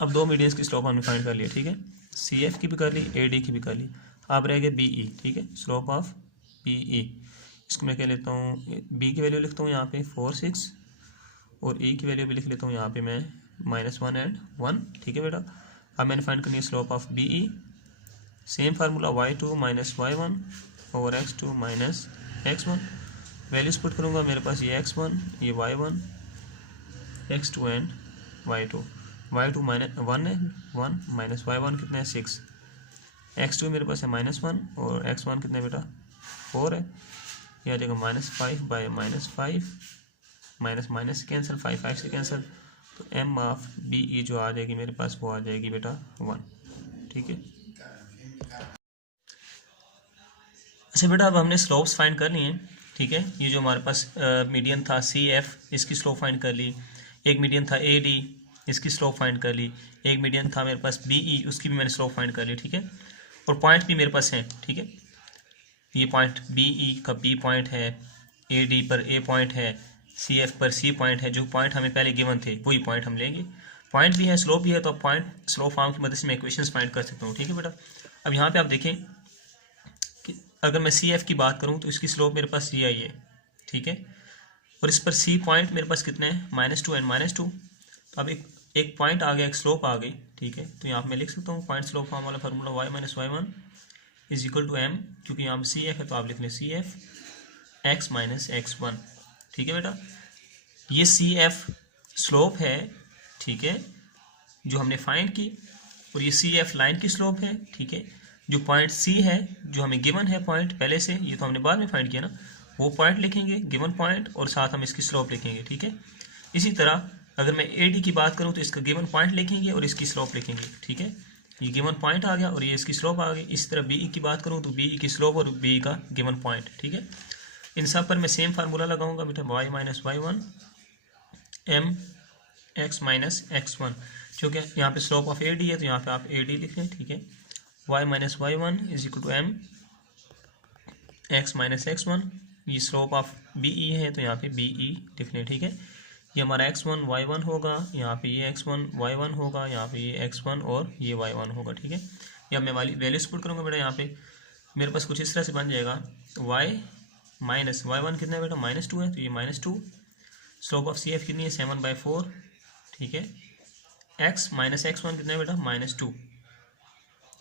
अब दो मीडियंस की स्लोप हमने फाइंड कर लिया। ठीक है, सी एफ की भी कर ली, ए डी की भी कर ली, अब रह गया बी ई। ठीक है, स्लोप ऑफ बी ई, इसको मैं क्या लेता हूँ, बी की वैल्यू लिखता हूँ यहाँ पे 4 6, और ई की वैल्यू भी लिख लेता हूँ यहाँ पे मैं -1 एंड 1। ठीक है बेटा, अब मैंने फाइंड करनी है slope of B E. Same formula y2 - y1 over x2 - x1। Values put करूँगा, मेरे पास ये x1, ये y1, x2 and y2। y2 -1 है 1, माइनस y1 कितना है 6, x2 मेरे पास है -1 और x1 कितना है बेटा 4 है। ये आ जाएगा -5/-5, माइनस माइनस कैंसिल, 5 से कैंसिल, तो m ऑफ बी ई जो आ जाएगी मेरे पास, वो आ जाएगी बेटा 1। ठीक है, अच्छा बेटा, अब हमने स्लोप्स फाइंड कर लिए हैं। ठीक है, ये जो हमारे पास मीडियन था सी एफ, इसकी स्लोप फाइंड कर ली। एक मीडियन था ए डी, इसकी स्लोप फाइंड कर ली। एक मीडियन था मेरे पास बी ई, उसकी भी मैंने स्लोप फाइंड कर ली। ठीक है, और पॉइंट भी मेरे पास हैं। ठीक है, ये पॉइंट बी ई का बी पॉइंट है, ए डी पर ए पॉइंट है, सी एफ पर सी पॉइंट है। जो पॉइंट हमें पहले गिवन थे वही पॉइंट हम लेंगे। पॉइंट भी है, स्लोप भी है, तो पॉइंट स्लोप फॉर्म की मदद से मैं इक्वेशंस फाइंड कर सकता हूँ। ठीक है बेटा, अब यहाँ पे आप देखें कि अगर मैं सी एफ की बात करूँ तो इसकी स्लोप मेरे पास ये आई है। ठीक है, और इस पर सी पॉइंट मेरे पास कितने हैं -2 एंड -2। तो अब एक पॉइंट आ गया, एक स्लोप आ गई। ठीक है, तो यहाँ पे मैं लिख सकता हूँ पॉइंट स्लोप फॉर्म वाला formula y - y1 is equal to m, क्योंकि यहाँ पे सी एफ है तो आप लिख लें सी एफ x - x1। ठीक है बेटा, ये सी एफ स्लोप है। ठीक है, जो हमने फाइंड की, और ये सी एफ लाइन की स्लोप है। ठीक है, जो पॉइंट सी है जो हमें गिवन है पॉइंट पहले से, ये तो हमने बाद में फाइंड किया ना, वो पॉइंट लिखेंगे गिवन पॉइंट, और साथ हम इसकी स्लोप लिखेंगे। ठीक है, इसी तरह अगर मैं ए डी की बात करूँ तो इसका गिवन पॉइंट लिखेंगे और इसकी स्लोप लिखेंगे। ठीक है, ये गिवन पॉइंट आ गया और ये इसकी स्लोप आ गई। इसी तरह बी ई की बात करूँ तो बी ई की स्लोप और बी ई का गिवन पॉइंट। ठीक है, इन सब पर मैं सेम फार्मूला लगाऊंगा बेटा, y - y1 m x - x1। क्योंकि यहाँ पे स्लोप ऑफ ए डी है तो यहाँ पे आप ए डी लिख लें, ठीक है। y minus Y one is equal to M x minus X one, ये स्लोप ऑफ बी ई है तो यहाँ पे बी ई लिख लें, ठीक है। ये हमारा x1 y1 होगा, यहाँ पे ये x1 y1 होगा, यहाँ पे ये x1 और ये y1 होगा, ठीक है। ये अब मैं वाली वैल्यूज पुट करूँगा बेटा, यहाँ पे मेरे पास कुछ इस तरह से बन जाएगा, y माइनस y1 कितना है बेटा -2 है, तो ये -2। स्लोप ऑफ CF कितनी है 7/4, ठीक है। x माइनस x1 कितना है बेटा -2,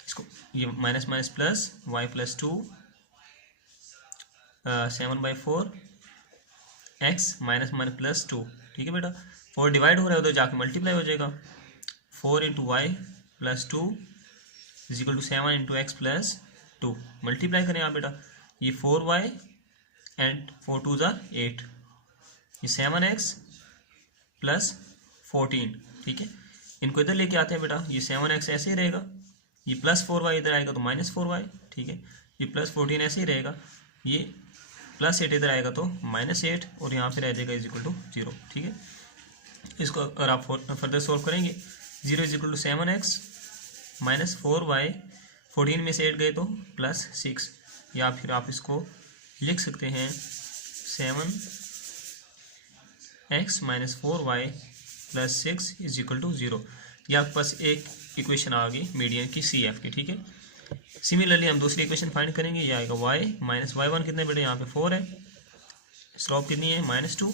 इसको ये minus minus plus y plus 2 7/4 x minus minus plus 2, ठीक है बेटा। 4 डिवाइड हो रहा है उधर जाके मल्टीप्लाई हो जाएगा, 4 into Y plus 2 is equal to 7 into X plus 2। Multiply करें आप बेटा, ये 4y एंड 4 2 ज़ार 8, ये 7x प्लस 14, ठीक है। इनको इधर लेके आते हैं बेटा, ये 7x ऐसे ही रहेगा, ये प्लस 4y इधर आएगा तो -4y, ठीक है। ये प्लस 14 ऐसे ही रहेगा, ये प्लस 8 इधर आएगा तो -8 और यहाँ पे रह जाएगा इज इक्वल टू 0, ठीक है। इसको अगर आप फर्दर सोल्व करेंगे, 0 is equal to 7x minus 4y, 14 में से 8 गए तो +6, या फिर आप इसको लिख सकते हैं 7x minus 4y plus 6 is equal to 0। ये आपके पास एक इक्वेशन आ गई मीडियन की CF की, ठीक है। सिमिलरली हम दूसरी इक्वेशन फाइंड करेंगे, ये आएगा y माइनस y1 कितने बेटे यहाँ पे 4 है, स्लोप कितनी है -2,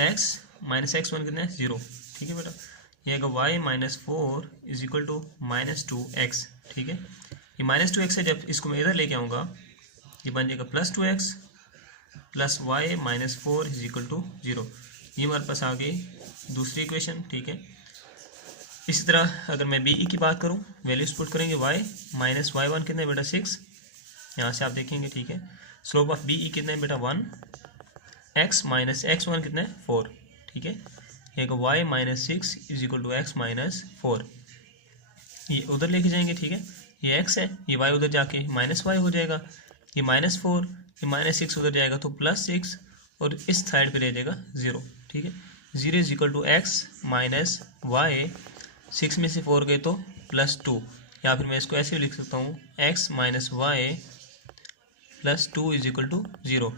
x माइनस x1 कितना है 0, ठीक है बेटा। ये आएगा y minus 4 is equal to -2x, ठीक है। ये -2x है, जब इसको मैं इधर लेके आऊँगा ये बन जाएगा +2x plus y minus 4 is equal to 0। ये हमारे पास आ गई दूसरी इक्वेशन, ठीक है। इसी तरह अगर मैं बी ई की बात करूं, वैल्यूज पुट करेंगे, y माइनस y1 कितना है बेटा 6, यहाँ से आप देखेंगे, ठीक है। स्लोप ऑफ बी ई कितना है बेटा 1, x माइनस x1 कितना है 4, ठीक है। एक y minus 6 is equal to X minus 4, ये उधर लेके जाएंगे, ठीक है। ये x है, ये y उधर जाके -y हो जाएगा, ये -4, ये -6 उधर जाएगा तो +6 और इस साइड पे रह जाएगा 0, ठीक है। 0 is equal to X minus Y, 6 में से 4 गए तो +2, या फिर मैं इसको ऐसे भी लिख सकता हूँ x minus Y plus 2 is equal to 0।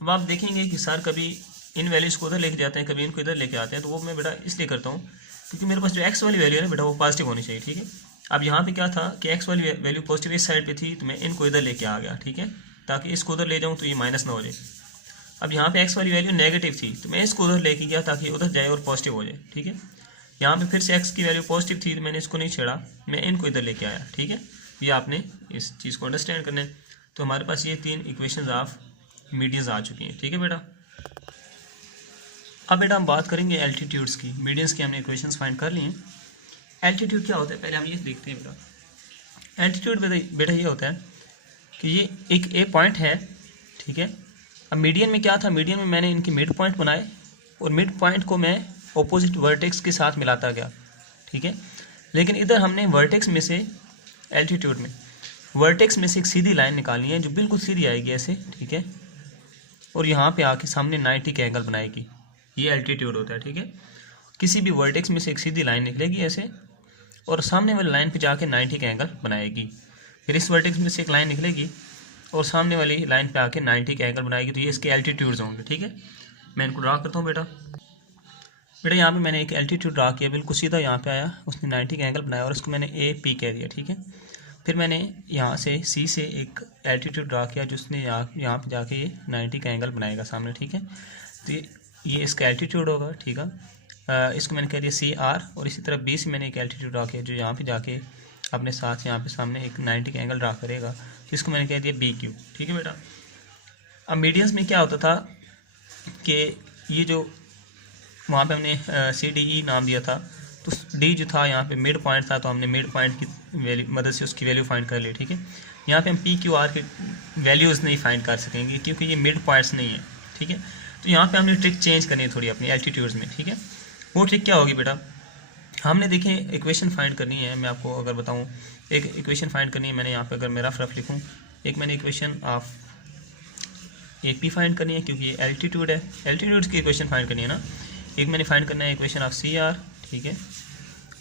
अब आप देखेंगे कि सर कभी इन वैल्यूज़ को उधर लेके जाते हैं, कभी इनको इधर लेके आते हैं, तो वो मैं बेटा इसलिए करता हूँ क्योंकि मेरे पास जो x वाली वैल्यू है ना बेटा वो पॉजिटिव होनी चाहिए, ठीक है। अब यहाँ पे क्या था कि x वाली वैल्यू पॉजिटिव इस साइड पे थी, तो मैं इनको इधर लेके आ गया, ठीक है, ताकि इसको उधर ले जाऊँ तो ये माइनस ना हो जाए। अब यहाँ पे x वाली वैल्यू नेगेटिव थी तो मैं इसको उधर लेके गया ताकि उधर जाए और पॉजिटिव हो जाए, ठीक है। यहाँ पे फिर से x की वैल्यू पॉजिटिव थी तो मैंने इसको नहीं छेड़ा, मैं इनको इधर लेके आया, ठीक है। ये आपने इस चीज़ को अंडरस्टैंड करना है। तो हमारे पास ये 3 इक्वेशंस ऑफ मीडियंस आ चुकी हैं, ठीक है बेटा। अब बेटा हम बात करेंगे एल्टीट्यूड्स की। मीडियंस की हमने इक्वेशंस फाइंड कर ली हैं। एल्टीट्यूड क्या होता है पहले हम ये देखते हैं बेटा। एल्टीट्यूड बेटा ये होता है कि ये एक ए पॉइंट है, ठीक है। अब मीडियन में क्या था, मीडियन में मैंने इनके मिड पॉइंट बनाए और मिड पॉइंट को मैं ऑपोजिट वर्टेक्स के साथ मिलाता गया, ठीक है। लेकिन इधर हमने वर्टेक्स में से एल्टीट्यूड में वर्टेक्स में से एक सीधी लाइन निकालनी है जो बिल्कुल सीधी आएगी ऐसे, ठीक है, और यहाँ पे आके सामने 90 का एंगल बनाएगी। ये एल्टीट्यूड होता है, ठीक है। किसी भी वर्टेक्स में से एक सीधी लाइन निकलेगी ऐसे और सामने वाली लाइन पे जाके 90 का एंगल बनाएगी। फिर इस वर्टेक्स में से एक लाइन निकलेगी और सामने वाली लाइन पे आके 90 का एंगल बनाएगी। तो ये इसके एल्टीट्यूड्स होंगे, ठीक है। मैं इनको ड्रा करता हूँ बेटा। यहाँ पे मैंने एक एल्टीट्यूड ड्रा किया, बिल्कुल सीधा यहाँ पे आया, उसने 90 का एंगल बनाया और उसको मैंने ए पी कह दिया, ठीक है। फिर मैंने यहाँ से सी से एक एल्टीट्यूड ड्रा किया जिसने यहाँ पे जाके ये 90 का एंगल बनाएगा सामने, ठीक है। तो ये इसका एल्टीट्यूड होगा, ठीक है। इसको मैंने कह दिया सी आर, और इसी तरह बी से मैंने एक एल्टीट्यूड ड्रा किया जो यहाँ पे जाके अपने साथ यहाँ पे सामने एक 90 का एंगल ड्रा करेगा, जिसको मैंने कह दिया बी क्यू, ठीक है बेटा। अब मीडियंस में क्या होता था कि ये जो वहाँ पे हमने सी डी ई नाम दिया था, तो डी जो था यहाँ पे मिड पॉइंट था, तो हमने मिड पॉइंट की वैल्यू मदद से उसकी वैल्यू फाइंड कर ली, ठीक है। यहाँ पे हम पी क्यू आर की वैल्यूज़ नहीं फाइंड कर सकेंगे क्योंकि ये मिड पॉइंट्स नहीं है, ठीक है। तो यहाँ पे हमने ट्रिक चेंज करनी है थोड़ी अपनी एल्टीट्यूड्स में, ठीक है। वो ट्रिक क्या होगी बेटा, हमने देखें इक्वेशन फाइंड करनी है। मैं आपको अगर बताऊँ एक इक्वेशन फाइंड करनी है, मैंने यहाँ पे अगर मैं रफ लिखूँ, एक मैंने equation of A P find करनी है क्योंकि ये एल्टीट्यूड है, एल्टीट्यूड्स की इक्वेशन फाइंड करनी है ना। एक मैंने फाइंड करना है इक्वेशन ऑफ सी आर, ठीक है,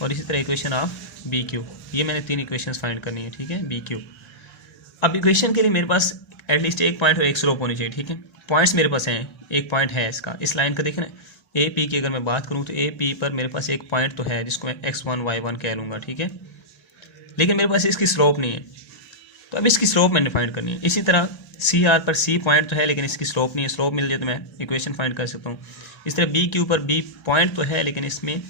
और इसी तरह इक्वेशन ऑफ बी क्यू। ये मैंने 3 इक्वेशंस फाइंड करनी है, ठीक है, बी क्यू। अब इक्वेशन के लिए मेरे पास एटलीस्ट एक पॉइंट और एक स्लोप होनी चाहिए, ठीक है। पॉइंट्स मेरे पास हैं, एक पॉइंट है इसका, इस लाइन का देखें ना, ए पी की अगर मैं बात करूँ तो ए पी पर मेरे पास एक पॉइंट तो है जिसको मैं x1 y1 कह लूँगा, ठीक है, लेकिन मेरे पास इसकी स्लोप नहीं है। तो अब इसकी स्लोप मैंने फाइंड करनी है। इसी तरह सी आर पर सी पॉइंट तो है लेकिन इसकी स्लोप नहीं है, स्लोप मिल जाए तो मैं इक्वेशन फाइंड कर सकता हूँ। इस तरह बी क्यू पर बी पॉइंट तो है लेकिन इसमें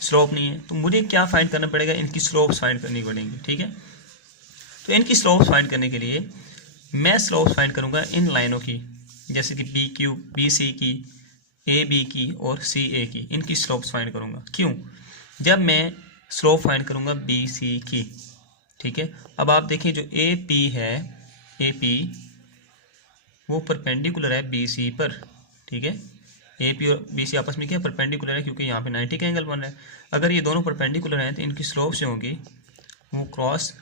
स्लोप नहीं है, तो मुझे क्या फाइंड करना पड़ेगा, इनकी स्लोप्स फाइंड करनी पड़ेंगी, ठीक है। तो इनकी स्लोप्स फाइंड करने के लिए मैं स्लोप्स फाइंड करूँगा इन लाइनों की, जैसे कि बी क्यू, बी सी की, ए बी की और सी ए की, इनकी स्लोप्स फाइंड करूँगा। क्यों? जब मैं स्लोप फाइंड करूँगा बी सी की, ठीक है। अब आप देखिए जो ए पी है, ए पी वो परपेंडिकुलर है बी सी पर, ठीक है। ए पी और बी सी आपस में क्या परपेंडिकुलर है, क्योंकि यहाँ पे 90 का एंगल बन रहा है। अगर ये दोनों परपेंडिकुलर हैं तो इनकी स्लोप जो होगी वो क्रॉस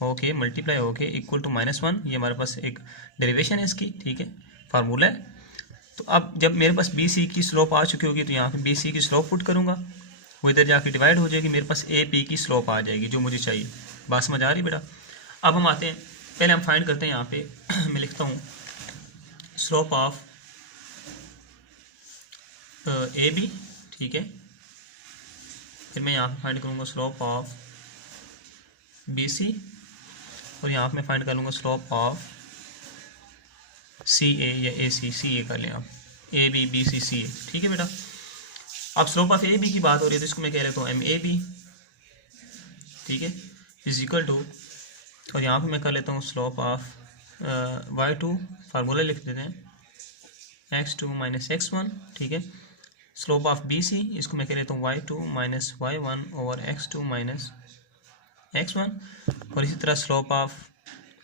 होके मल्टीप्लाई होके इक्वल टू -1। ये हमारे पास एक डेरिवेशन है इसकी, ठीक है, फार्मूला है। तो अब जब मेरे पास बी सी की स्लोप आ चुकी होगी तो यहाँ पे बी सी की स्लोप पुट करूँगा, वो इधर जाके डिवाइड हो जाएगी, मेरे पास ए पी की स्लोप आ जाएगी जो मुझे चाहिए। बात समझ आ रही बेटा? अब हम आते हैं, पहले हम फाइंड करते हैं यहाँ पे मैं लिखता हूँ स्लोप ऑफ ए बी, ठीक है। फिर मैं यहाँ पे फाइंड करूँगा स्लोप ऑफ बी सी और यहाँ पे मैं फाइंड कर लूँगा स्लोप ऑफ सी ए या ए सी, सी ए कर लें आप, ए बी बी सी सी ए, ठीक है बेटा। अब स्लोप ऑफ ए बी की बात हो रही है तो इसको मैं कह लेता हूँ एम ए बी, ठीक है, इज इक्वल टू, और यहाँ पे मैं कर लेता हूँ स्लोप ऑफ y2, फार्मूला लिख देते हैं x2 माइनस x1, ठीक है। स्लोप ऑफ बी सी, इसको मैं कह लेता हूँ y2 minus y1 over x2 minus x1, और इसी तरह स्लोप ऑफ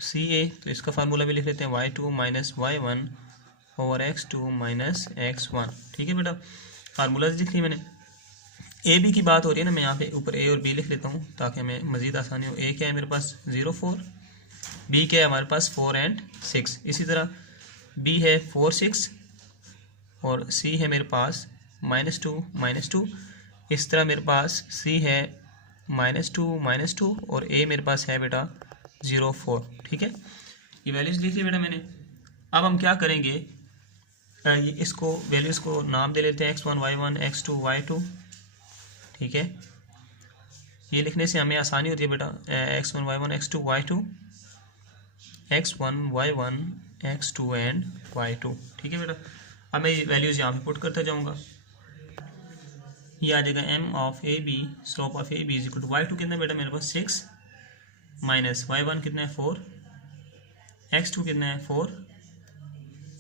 सी ए, तो इसका फार्मूला भी लिख लेते हैं y2 minus y1 over x2 minus x1, ठीक है बेटा। फार्मूला लिख ली मैंने। ए बी की बात हो रही है ना, मैं यहाँ पे ऊपर ए और बी लिख लेता हूँ ताकि हमें मज़ीद आसानी हो। ए क्या है मेरे पास 0 4, बी क्या है हमारे पास 4 और 6, इसी तरह बी है 4 6 और सी है मेरे पास -2 इस तरह मेरे पास सी है -2 और ए मेरे पास है बेटा 0 4, ठीक है। ये वैल्यूज़ लिख ली बेटा मैंने। अब हम क्या करेंगे, ये इसको वैल्यूज़ को नाम दे लेते हैं x1 y1 x2 y2, ठीक है। ये लिखने से हमें आसानी होती है बेटा, x1 y1 x2 y2, x1 y1 x2 and y2, ठीक है बेटा। अब मैं ये वैल्यूज़ यहाँ पे पुट करता जाऊँगा, ये आ जाएगा m of A B, slope of A B is equal to y2 कितना बेटा मेरे पास 6 माइनस y1 कितना है 4, x2 कितना है 4,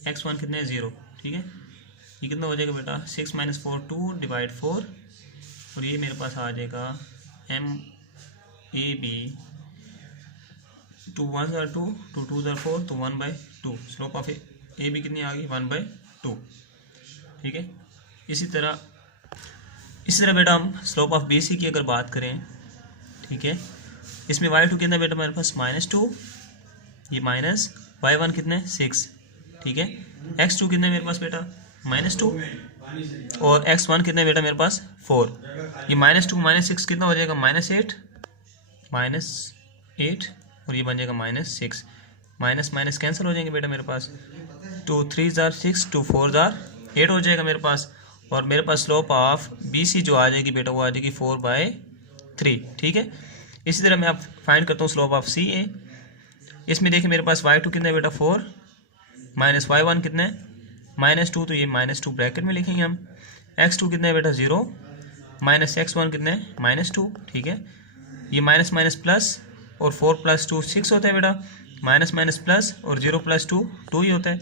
x1 कितना है 0, ठीक है। ये कितना हो जाएगा बेटा 6 माइनस 4 2 डिवाइड 4, और ये मेरे पास आ जाएगा एम ए बी 2 1 2 2 2 4 तो 1/2, स्लोप ऑफ ए बी कितनी आ गई 1/2, ठीक है। इसी तरह बेटा हम स्लोप ऑफ बी सी की अगर बात करें, ठीक है, इसमें y2 कितना बेटा मेरे पास -2, ये माइनस y1 कितना है 6, ठीक है। x2 कितना है मेरे पास बेटा -2 और x1 कितना है बेटा मेरे पास 4, ये -2 -6 कितना हो जाएगा -8 और ये बन जाएगा -6, माइनस माइनस कैंसिल हो जाएंगे बेटा मेरे पास, 2 3 6 2 4 8 हो जाएगा मेरे पास, और मेरे पास स्लोप ऑफ बी सी जो आ जाएगी बेटा वो आ जाएगी 4/3, ठीक है। इसी तरह मैं अब फाइंड करता हूँ स्लोप ऑफ सी ए। इसमें देखिए मेरे पास y2 कितना है बेटा 4 माइनस y1 कितना है -2, तो ये -2 ब्रैकेट में लिखेंगे हम। x2 कितना है बेटा 0 माइनस x1 कितना है -2, ठीक है। ये माइनस माइनस प्लस और 4 + 2 6 होता है बेटा, माइनस माइनस प्लस और 0 + 2 2 ही होता है,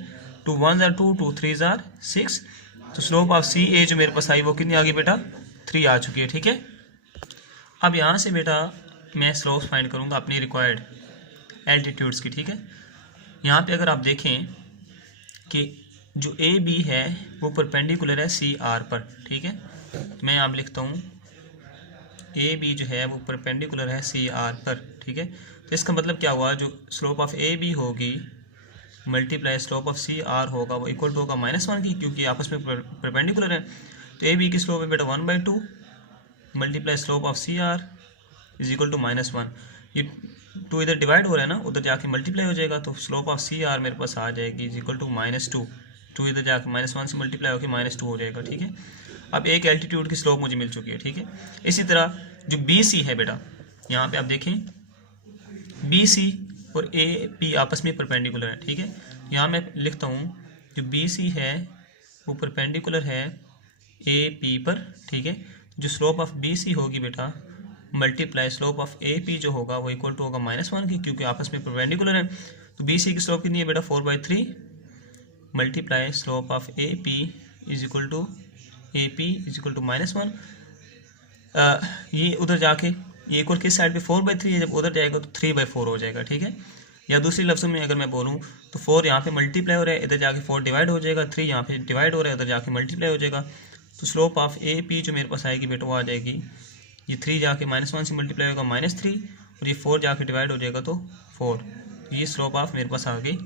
2 1 2 2 3 6, तो स्लोप ऑफ सी ए जो मेरे पास आई वो कितनी आ गई बेटा 3 आ चुकी है, ठीक है। अब यहाँ से बेटा मैं स्लोप्स फाइंड करूँगा अपनी रिक्वायर्ड एल्टीट्यूड्स की, ठीक है। यहाँ पे अगर आप देखें कि जो ए बी है वो परपेंडिकुलर है सी आर पर, ठीक है। तो मैं यहाँ लिखता हूँ ए बी जो है वो परपेंडिकुलर है सी आर पर, ठीक है। तो इसका मतलब क्या हुआ, जो स्लोप ऑफ ए बी होगी multiply slope of C R होगा वो इक्वल टू होगा -1 की, क्योंकि आपस में परपेंडिकुलर है। तो ए बी की स्लोप है बेटा 1/2 multiply slope of C R is equal to -1। ये 2 इधर डिवाइड हो रहा है ना, उधर जाके मल्टीप्लाई हो जाएगा, तो स्लोप ऑफ सी आर मेरे पास आ जाएगी इज इक्वल टू -2। 2 इधर जाके -1 से मल्टीप्लाई होकर -2 हो जाएगा, ठीक है। अब एक एल्टीट्यूड की स्लोप मुझे मिल चुकी है, ठीक है। इसी तरह जो बी सी है बेटा, यहाँ पे आप देखें बी सी और ए पी आपस में परपेंडिकुलर है, ठीक है। यहाँ मैं लिखता हूँ जो बी सी है वो परपेंडिकुलर है ए पी पर, ठीक है। जो स्लोप ऑफ बी सी होगी बेटा multiply slope of A P जो होगा वो इक्वल टू होगा -1 की, क्योंकि आपस में परपेंडिकुलर है। तो बी सी की स्लोप कितनी है बेटा 4/3 multiply slope of A P is equal to A P is equal to -1। ये उधर जाके ये इक्वल किस साइड पे 4/3 है, जब उधर जाएगा तो 3/4 हो जाएगा, ठीक है। या दूसरी लफ्ज़ों में अगर मैं बोलूँ तो 4 यहाँ पे मल्टीप्लाई हो रहा है, इधर जाके 4 डिवाइड हो जाएगा, 3 यहाँ पे डिवाइड हो रहा है, उधर जाके मल्टीप्लाई हो जाएगा। तो स्लोप ऑफ ए पी जो मेरे पास आएगी बेटा वो आ जाएगी, ये 3 जाके -1 से मल्टीप्लाई होगा -3 और ये 4 जाके डिवाइड हो जाएगा तो 4। ये स्लोप ऑफ मेरे पास आ गई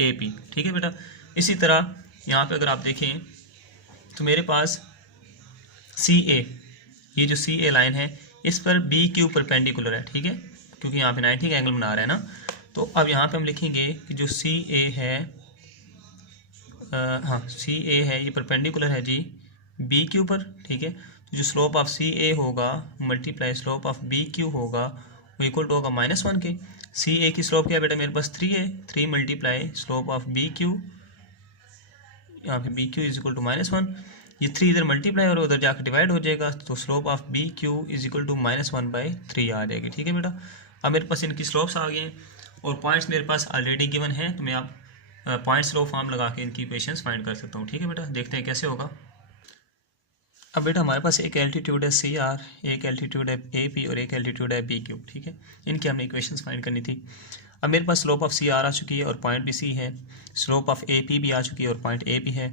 ए पी, ठीक है बेटा। इसी तरह यहाँ पे अगर आप देखें तो मेरे पास सी ए, ये जो सी ए लाइन है इस पर बी क्यू परपेंडिकुलर है, ठीक है, क्योंकि यहाँ पे 90 का एंगल बना रहा है ना। तो अब यहाँ पे हम लिखेंगे कि जो सी ए है, हाँ सी ए है ये परपेंडिकुलर है जी बी क्यू पर, ठीक है। तो जो स्लोप ऑफ सी ए होगा multiply slope of B Q होगा वो इक्वल टू होगा -1 के। सी ए की स्लोप क्या है बेटा मेरे पास 3 है, 3 multiply slope of B Q, यहाँ पे B Q is equal to -1। ये 3 इधर मल्टीप्लाई और उधर जाकर डिवाइड हो जाएगा, तो slope of B Q is equal to -1/3 आ जाएगी, ठीक है बेटा। अब मेरे पास इनकी स्लोप्स आ गए हैं और पॉइंट्स मेरे पास ऑलरेडी गिवन है, तो मैं आप पॉइंट स्लोप फॉर्म लगा के इनकी इक्वेशंस फाइंड कर सकता हूँ, ठीक है बेटा। देखते हैं कैसे होगा। अब बेटा हमारे पास एक एल्टीट्यूड है सी आर, एक एल्टीट्यूड है ए पी और एक एल्टीट्यूड है बी क्यू, ठीक है। इनकी हमने इक्वेशंस फाइंड करनी थी। अब मेरे पास स्लोप ऑफ सी आर आ चुकी है और पॉइंट भी सी है, स्लोप ऑफ ए पी भी आ चुकी है और पॉइंट ए भी है,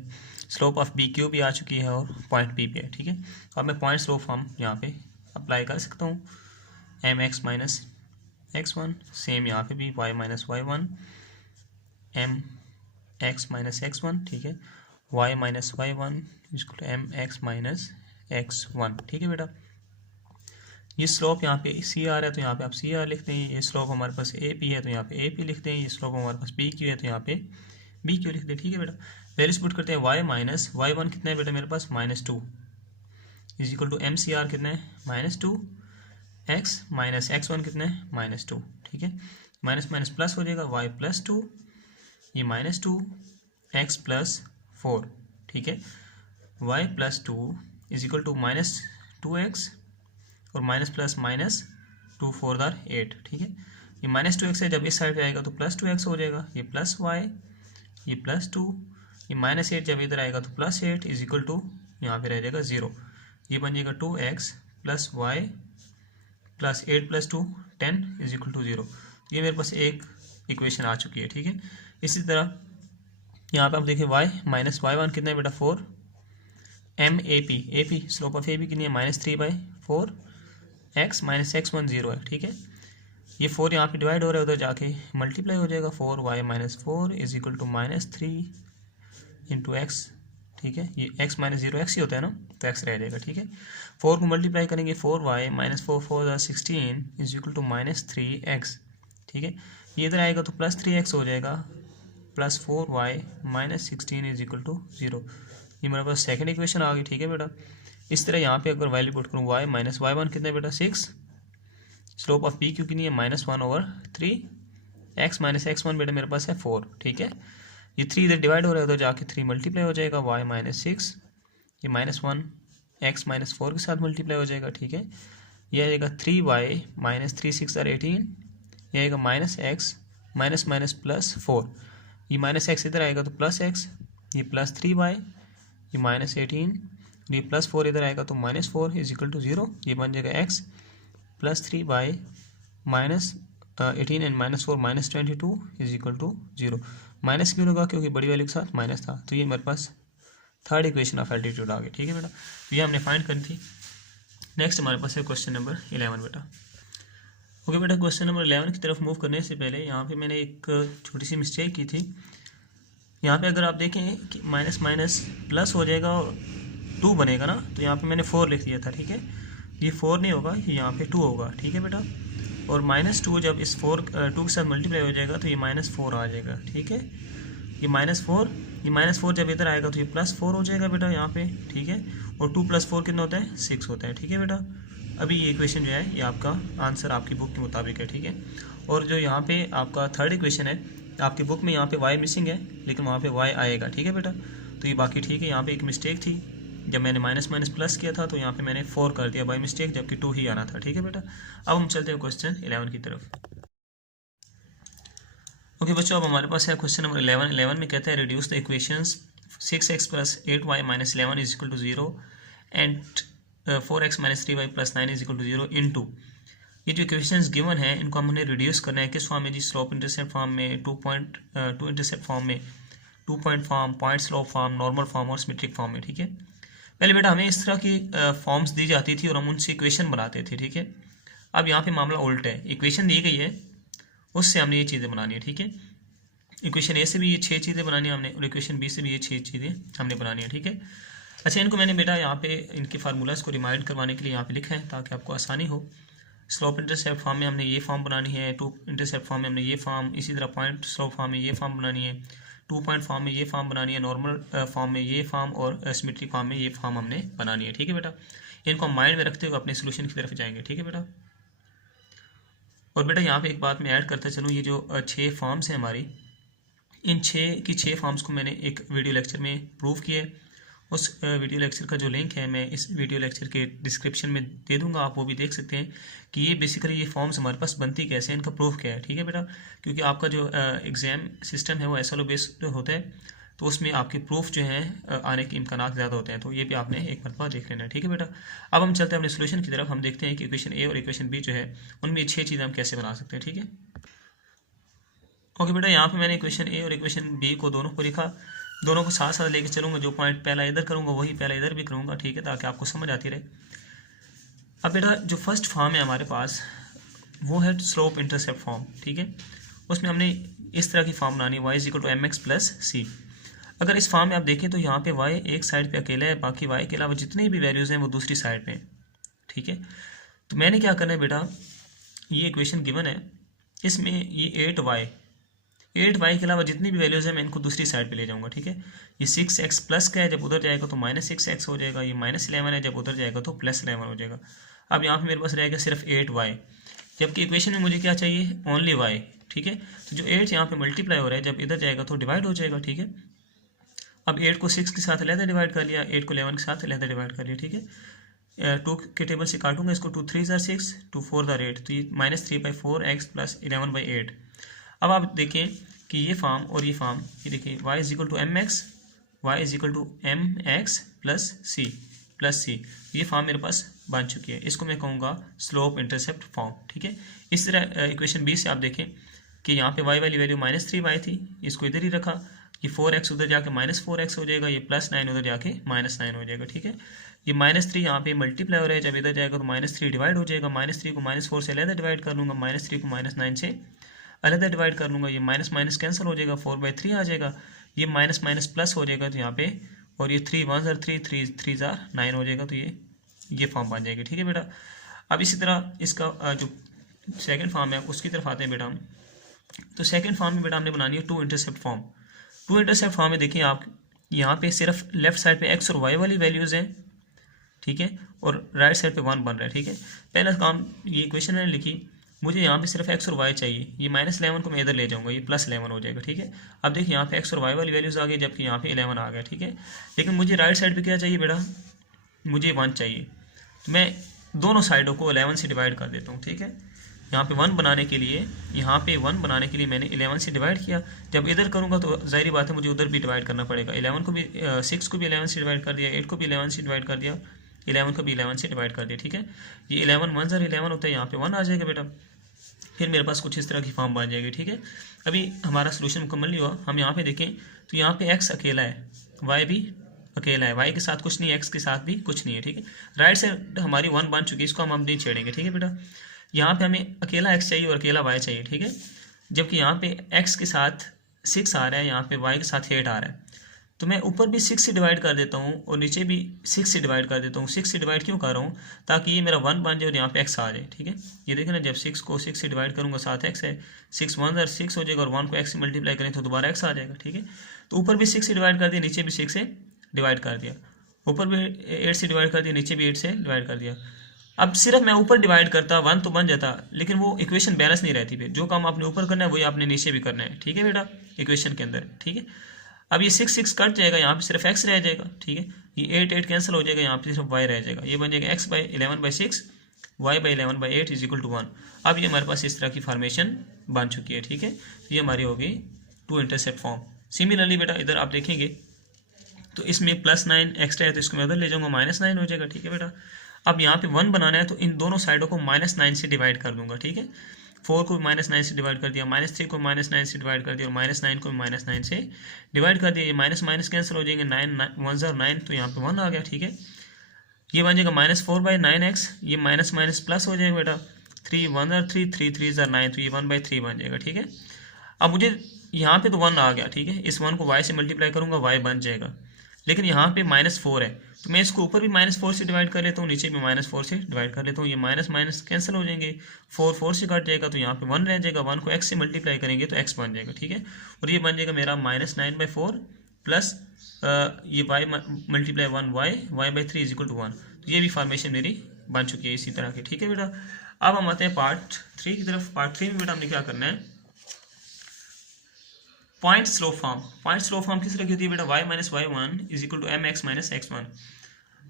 स्लोप ऑफ बी क्यू भी आ चुकी है और पॉइंट बी भी है, ठीक है। अब मैं पॉइंट स्लोप फॉर्म यहाँ पे अप्लाई कर सकता हूँ, M x minus x1, same यहाँ पे भी y minus y1, M x minus x1, ठीक है, y माइनस y1 इसको एम एक्स माइनस x1, ठीक है बेटा। ये स्लोप यहाँ पे सी आर है तो यहाँ पे आप सी आर लिखते हैं, ये स्लोप हमारे पास ए पी है तो यहाँ पे ए पी लिखते हैं, ये स्लोप हमारे पास बी क्यू है तो यहाँ पे बी क्यू लिखते हैं, ठीक है बेटा। वैल्यूज पुट करते हैं, y माइनस y1 कितना है बेटा मेरे पास -2 is equal to M C R कितना है -2, x माइनस x1 कितना है -2, ठीक है। माइनस माइनस प्लस हो जाएगा, y प्लस 2, ये -2 x प्लस 4, ठीक है। y plus 2 is equal to -2x और माइनस प्लस -2 4 8, ठीक है। ये -2x है, जब इस साइड पे आएगा तो +2x हो जाएगा, ये प्लस y, ये +2, ये -8 जब इधर आएगा तो +8 इज इक्वल टू यहाँ पे रह जाएगा 0, ये बन जाएगा 2x plus y plus 8 plus 2 10 is equal to 0। ये मेरे पास एक इक्वेशन आ चुकी है, ठीक है। इसी तरह यहाँ पे आप देखिए y माइनस y1 कितना है बेटा 4, M A P slope of A P कितनी है -3/4, x माइनस x1 0 है, ठीक है। ये 4 यहाँ पे डिवाइड हो रहा है, उधर जाके मल्टीप्लाई हो जाएगा, 4y minus 4 is equal to -3 into x, ठीक है। ये x माइनस 0 x ही होता है ना, तो x रह जाएगा, ठीक है। 4 को मल्टीप्लाई करेंगे, 4y minus 4 4 16 is equal to -3x, ठीक है। ये इधर आएगा तो +3x हो जाएगा, plus 4y minus 16 is equal to 0। ये मेरे पास सेकंड इक्वेशन आ गई, ठीक है बेटा। इस तरह यहाँ पे अगर वैल्यू पुट करूँ, y माइनस y1 कितना है बेटा 6, स्लोप ऑफ पी क्यू कितनी है -1/3, x माइनस x1 बेटा मेरे पास है 4, ठीक है। ये 3 इधर डिवाइड हो रहा है, उधर जाके 3 मल्टीप्लाई हो जाएगा, y माइनस 6, ये -1 x माइनस 4 के साथ मल्टीप्लाई हो जाएगा, ठीक है। ये आएगा 3y माइनस 3 6 18, ये आएगा -x माइनस माइनस प्लस 4, ये -x इधर आएगा तो +x, ये +3y, ये -18, ये +4 इधर आएगा तो -4 इज इक्वल टू 0, ये बन जाएगा x plus 3y minus 18 and -4 -22 is equal to 0। Minus क्यों होगा, क्योंकि बड़ी वैल्यू के साथ माइनस था, तो ये मेरे पास थर्ड इक्वेशन ऑफ एल्टीट्यूड आ गई, ठीक है बेटा। ये हमने फाइंड करनी थी। नेक्स्ट हमारे पास है क्वेश्चन नंबर 11 बेटा। ओके बेटा, क्वेश्चन नंबर 11 की तरफ मूव करने से पहले यहाँ पे मैंने एक छोटी सी मिस्टेक की थी। यहाँ पे अगर आप देखें कि माइनस माइनस प्लस हो जाएगा और 2 बनेगा ना, तो यहाँ पे मैंने 4 लिख दिया था, ठीक है। ये 4 नहीं होगा, ये यहाँ पे 2 होगा, ठीक है बेटा। और -2 जब इस 2 के साथ मल्टीप्लाई हो जाएगा तो ये -4 आ जाएगा, ठीक है। ये -4 जब इधर आएगा तो ये +4 हो जाएगा बेटा यहाँ पे, ठीक है। और 2 + 4 कितना होता है, 6 होता है, ठीक है बेटा। अभी ये इक्वेशन जो है ये आपका आंसर आपकी बुक के मुताबिक है, ठीक है। और जो यहाँ पे आपका थर्ड इक्वेशन है, आपकी बुक में यहाँ पे y मिसिंग है, लेकिन वहाँ पे y आएगा, ठीक है बेटा। तो ये बाकी ठीक है। यहाँ पे एक मिस्टेक थी, जब मैंने माइनस प्लस किया था तो यहाँ पे मैंने 4 कर दिया बाय मिस्टेक, जबकि 2 ही आना था, ठीक है बेटा। अब हम चलते हैं क्वेश्चन 11 की तरफ। ओके बच्चों, अब हमारे पास है क्वेश्चन नंबर 11 में कहता है reduce the equations 6x + 8y - 11 = 0 and 4x - 3y + 9 = 0 into. ये जो इक्वेशंस गिवन है इनको हमने रिड्यूस करना है किस फॉर्म में जी, स्लोप इंटरसेप्ट फॉर्म में, 2 इंटरसेप्ट फॉर्म में, 2 point form, point slope form, normal form और सिमेट्रिक फॉर्म में, ठीक है। पहले बेटा हमें इस तरह की फॉर्म्स दी जाती थी और हम उनसे इक्वेशन बनाते थे, ठीक है। अब यहाँ पे मामला उल्टा है, इक्वेशन दी गई है उससे हमने ये चीज़ें बनानी है, ठीक है। इक्वेशन ए से भी ये 6 चीज़ें बनानी है हमने, और इक्वेशन बी से भी ये 6 चीज़ें हमने बनानी है, ठीक है। अच्छा, इनको मैंने बेटा यहाँ पे इनके फार्मूलाज को रिमाइंड करवाने के लिए यहाँ पे लिखा है ताकि आपको आसानी हो। स्लोप इंटरसेप्ट फॉर्म में हमने ये फॉर्म बनानी है, 2 इंटरसेप्ट फॉर्म में हमने ये फॉर्म, इसी तरह पॉइंट स्लोप फॉर्म में ये फॉर्म बनानी है, 2 पॉइंट फॉर्म में ये फॉर्म बनानी है, नॉर्मल फॉर्म में ये फॉर्म और सिमेट्रिक फॉर्म में ये फॉर्म हमने बनानी है, ठीक है बेटा। इनको हम माइंड में रखते हुए अपने सोल्यूशन की तरफ जाएंगे, ठीक है बेटा। और बेटा यहाँ पे एक बात मैं ऐड करता चलूँ, ये जो 6 फॉर्म्स हैं हमारी, इन 6 फॉर्म्स को मैंने एक वीडियो लेक्चर में प्रूव किया है। उस वीडियो लेक्चर का जो लिंक है मैं इस वीडियो लेक्चर के डिस्क्रिप्शन में दे दूंगा, आप वो भी देख सकते हैं कि ये बेसिकली ये फॉर्म्स हमारे पास बनती कैसे हैं, इनका प्रूफ क्या है, ठीक है बेटा। क्योंकि आपका जो एग्ज़ाम सिस्टम है वो SLO बेस्ड होता है, तो उसमें आपके प्रूफ जो हैं आने के इम्कानात ज़्यादा होते हैं, तो ये भी आपने एक मरतबा देख लेना है, ठीक है बेटा। अब हम चलते हैं अपने सोल्यूशन की तरफ। हम देखते हैं कि इक्वेशन ए और इक्वेशन बी जो है उनमें 6 चीज़ें हम कैसे बना सकते हैं, ठीक है। ओके बेटा, यहाँ पे मैंने इक्वेशन ए और इक्वेशन बी को दोनों को लिखा, दोनों को साथ साथ लेके चलूँगा, जो पॉइंट पहला इधर करूँगा वही पहला इधर भी करूँगा, ठीक है, ताकि आपको समझ आती रहे। अब बेटा जो फर्स्ट फॉर्म है हमारे पास वो है स्लोप इंटरसेप्ट फॉर्म, ठीक है। उसमें हमने इस तरह की फॉर्म बनानी है, y = mx + c। अगर इस फॉर्म में आप देखें तो यहाँ पे y एक साइड पे अकेला है, बाकी y के अलावा जितनी भी वैल्यूज़ हैं वो दूसरी साइड पे हैं, ठीक है। तो मैंने क्या करना है बेटा, ये इक्वेशन गिवन है, इसमें ये 8y के अलावा जितनी भी वैल्यूज़ हैं मैं इनको दूसरी साइड पे ले जाऊंगा, ठीक है। ये 6x प्लस का है, जब उधर जाएगा तो -6x हो जाएगा। ये -11 है, जब उधर जाएगा तो +11 हो जाएगा। अब यहाँ पे मेरे पास रहेगा सिर्फ 8y, जबकि इक्वेशन में मुझे क्या चाहिए, ओनली y, ठीक है। तो जो 8 यहाँ पे मल्टीप्लाई हो रहा है जब इधर जाएगा तो डिवाइड हो जाएगा, ठीक है। अब 8 को 6 के साथ अलहदा डिवाइड कर लिया, 8 को 11 के साथ अलहदा डिवाइड कर लिया, ठीक है। 2 के टेबल से काटूंगा इसको, 2 3 = 6, 2 4 = 8, तो ये -3/4x + 11/8। अब आप देखें कि ये फॉर्म और ये फॉर्म, ये देखिए y = mx + c, ये फॉर्म मेरे पास बन चुकी है। इसको मैं कहूँगा स्लोप इंटरसेप्ट फॉर्म, ठीक है। इस तरह इक्वेशन बी से आप देखें कि यहाँ पे y वाली वैल्यू -3y थी, इसको इधर ही रखा, ये 4x उधर जाके -4x हो जाएगा, ये +9 उधर जाके -9 हो जाएगा, ठीक है। ये -3 यहाँ पे मल्टीप्लाई हो रहा है, जब इधर जाएगा तो -3 डिवाइड हो जाएगा, -3 को -4 से अलहदा डिवाइड कर लूँगा, -3 को -9 से अलहदा डिवाइड कर लूँगा, ये माइनस कैंसिल हो जाएगा, 4/3 आ जाएगा, ये माइनस प्लस हो जाएगा तो यहाँ पे, और ये 3 1 * 3 3 3 * 9 हो जाएगा, तो ये फॉर्म बन जाएगी, ठीक है बेटा। अब इसी तरह इसका जो सेकंड फॉर्म है उसकी तरफ आते हैं बेटा हम। तो सेकंड फॉर्म में बेटा हमने बनानी है 2 इंटरसेप्ट फॉर्म। 2 इंटरसेप्ट फॉर्म में देखिए आप, यहाँ पे सिर्फ लेफ्ट साइड पे x और y वाली वैल्यूज़ हैं, ठीक है, और राइट साइड पे 1 बन रहा है, ठीक है। पहला काम, ये इक्वेशन मैंने लिखी, मुझे यहाँ पे सिर्फ x और y चाहिए, ये -11 को मैं इधर ले जाऊँगा, ये +11 हो जाएगा, ठीक है। अब देखिए यहाँ पे x और y वाली वैल्यूज़ आ गई, जबकि यहाँ पे 11 आ गया, ठीक है। लेकिन मुझे राइट साइड पे क्या चाहिए बेटा, मुझे 1 चाहिए, तो मैं दोनों साइडों को 11 से डिवाइड कर देता हूँ, ठीक है। यहाँ पे 1 बनाने के लिए, यहाँ पे 1 बनाने के लिए मैंने 11 से डिवाइड किया, जब इधर करूँगा तो जाहिर बात है मुझे उधर भी डिवाइड करना पड़ेगा। 11 को भी 6 को भी 11 से डिवाइड कर दिया, 8 को भी 11 से डिवाइड कर दिया, 11 को भी 11 से डिवाइड कर दिया, ठीक है। ये 11 1 * 11 होता है, यहाँ पे 1 आ जाएगा बेटा, फिर मेरे पास कुछ इस तरह की फॉर्म बन जाएगी, ठीक है। अभी हमारा सोल्यूशन मुकम्मल नहीं हुआ, हम यहाँ पे देखें तो यहाँ पे x अकेला है, y भी अकेला है, y के साथ कुछ नहीं है, x के साथ भी कुछ नहीं है, ठीक है। राइट साइड हमारी 1 बन चुकी है, इसको हम नहीं छेड़ेंगे, ठीक है बेटा। यहाँ पे हमें अकेला x चाहिए और अकेला y चाहिए, ठीक है। जबकि यहाँ पे x के साथ 6 आ रहा है, यहाँ पे y के साथ 8 आ रहा है, तो मैं ऊपर भी 6 से डिवाइड कर देता हूँ और नीचे भी 6 से डिवाइड कर देता हूँ। 6 से डिवाइड क्यों कर रहा हूँ? ताकि ये मेरा 1 बन जाए और यहाँ पे x आ जाए, ठीक है। ये देखें ना, जब 6 को 6 से डिवाइड करूँगा 7 x है, 6 1 6 हो जाएगा और 1 को x से मल्टीप्लाई करें तो दोबारा x आ जाएगा, ठीक है। तो ऊपर भी 6 से डिवाइड कर दिया, नीचे भी 6 से डिवाइड कर दिया, ऊपर भी 8 से डिवाइड कर दिया, नीचे भी 8 से डिवाइड कर दिया। अब सिर्फ मैं ऊपर डिवाइड करता 1 तो बन जाता, लेकिन वो इक्वेशन बैलेंस नहीं रहती। फिर जो काम आपने ऊपर करना है वही आपने नीचे भी करना है, ठीक है बेटा, इक्वेशन के अंदर, ठीक है। अब ये 6 6 कट जाएगा, यहाँ पे सिर्फ x रह जाएगा, ठीक है। ये 8 8 कैंसिल हो जाएगा, यहाँ पे सिर्फ y रह जाएगा। ये बन जाएगा x/11/6 y/11/8 is equal to 1। अब ये हमारे पास इस तरह की फॉर्मेशन बन चुकी है, ठीक है। तो ये हमारी होगी टू इंटरसेप्ट फॉर्म। सिमिलरली बेटा इधर आप देखेंगे तो इसमें +9 एक्स्ट्रा है तो इसको मैं उधर ले जाऊँगा, -9 हो जाएगा, ठीक है बेटा। अब यहाँ पे 1 बनाना है तो इन दोनों साइडों को -9 से डिवाइड कर दूंगा, ठीक है। 4 को -9 से डिवाइड कर दिया, -3 को -9 से डिवाइड कर दिया और -9 को -9 से डिवाइड कर दिया। ये माइनस माइनस कैंसिल हो जाएंगे, 9 9 तो यहाँ पे 1 आ गया, ठीक है। ये बन जाएगा -4/9x, ये माइनस माइनस प्लस हो जाएगा बेटा, 3 1 3 3 3 9 तो ये 1/3 बन जाएगा, ठीक है। अब मुझे यहाँ पे तो 1 आ गया, ठीक है। इस 1 को y से मल्टीप्लाई करूँगा, y बन जाएगा, लेकिन यहाँ पे -4 है तो मैं इसको ऊपर भी -4 से डिवाइड कर लेता हूँ, नीचे भी -4 से डिवाइड कर लेता हूँ। ये माइनस माइनस कैंसिल हो जाएंगे, 4 4 से कट जाएगा तो यहाँ पे 1 रह जाएगा, 1 को x से मल्टीप्लाई करेंगे तो x बन जाएगा, ठीक है। और ये बन जाएगा मेरा -9/4 प्लस ये y multiply 1 y/3 is equal to 1। तो ये भी फॉर्मेशन मेरी बन चुकी है इसी तरह की, ठीक है बेटा। अब हम आते हैं पार्ट 3 की तरफ। पार्ट 3 में बेटा हमने क्या करना है, point slope form. Point slope form किस तरह की होती है बेटा, y-y1 is equal to mx - x1।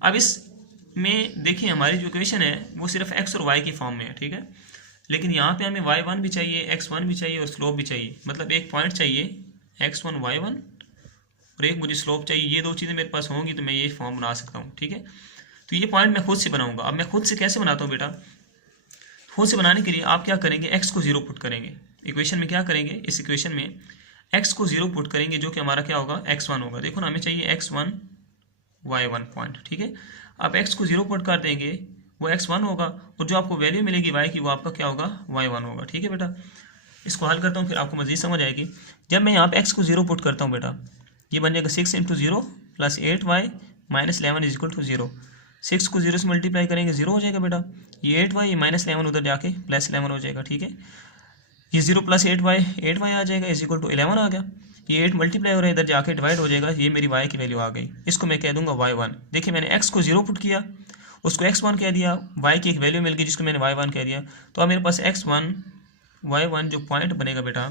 अब इसमें देखिए हमारी जो इक्वेशन है वो सिर्फ x और y की फॉर्म में है, ठीक है। लेकिन यहाँ पे हमें y1 भी चाहिए, x1 भी चाहिए और स्लोप भी चाहिए। मतलब एक पॉइंट चाहिए x1 y1 और एक मुझे स्लोप चाहिए। ये दो चीज़ें मेरे पास होंगी तो मैं ये फॉर्म बना सकता हूँ, ठीक है। तो ये पॉइंट मैं खुद से बनाऊंगा। अब मैं खुद से कैसे बनाता हूँ बेटा, खुद से बनाने के लिए आप क्या करेंगे, x को 0 पुट करेंगे। इक्वेशन में क्या करेंगे, इस इक्वेशन में x को 0 पुट करेंगे जो कि हमारा क्या होगा, x1 होगा। देखो ना, हमें चाहिए x1 y1 पॉइंट, ठीक है। अब x को 0 पुट कर देंगे, वो x1 होगा और जो आपको वैल्यू मिलेगी y की वो आपका क्या होगा, y1 होगा, ठीक है बेटा। इसको हल करता हूँ फिर आपको मज़ीद समझ आएगी। जब मैं यहाँ पे x को 0 पुट करता हूँ बेटा, ये बन जाएगा 6 × 0 + 8y - 11 इज इक्वल टू 0। 6 को 0 से मल्टीप्लाई करेंगे 0 हो जाएगा बेटा। ये 8y, ये -11 उधर जाके +11 हो जाएगा, ठीक है। ये 0 + 8y आ जाएगा इज इक्वल टू 11 आ गया। ये 8 मल्टीप्लाई हो रहा है, इधर जाके डिवाइड हो जाएगा, ये मेरी y की वैल्यू आ गई। इसको मैं कह दूंगा y1। देखिए मैंने x को 0 पुट किया, उसको x1 कह दिया, y की एक वैल्यू मिल गई जिसको मैंने y1 कह दिया। तो अब मेरे पास x1 y1 जो पॉइंट बनेगा बेटा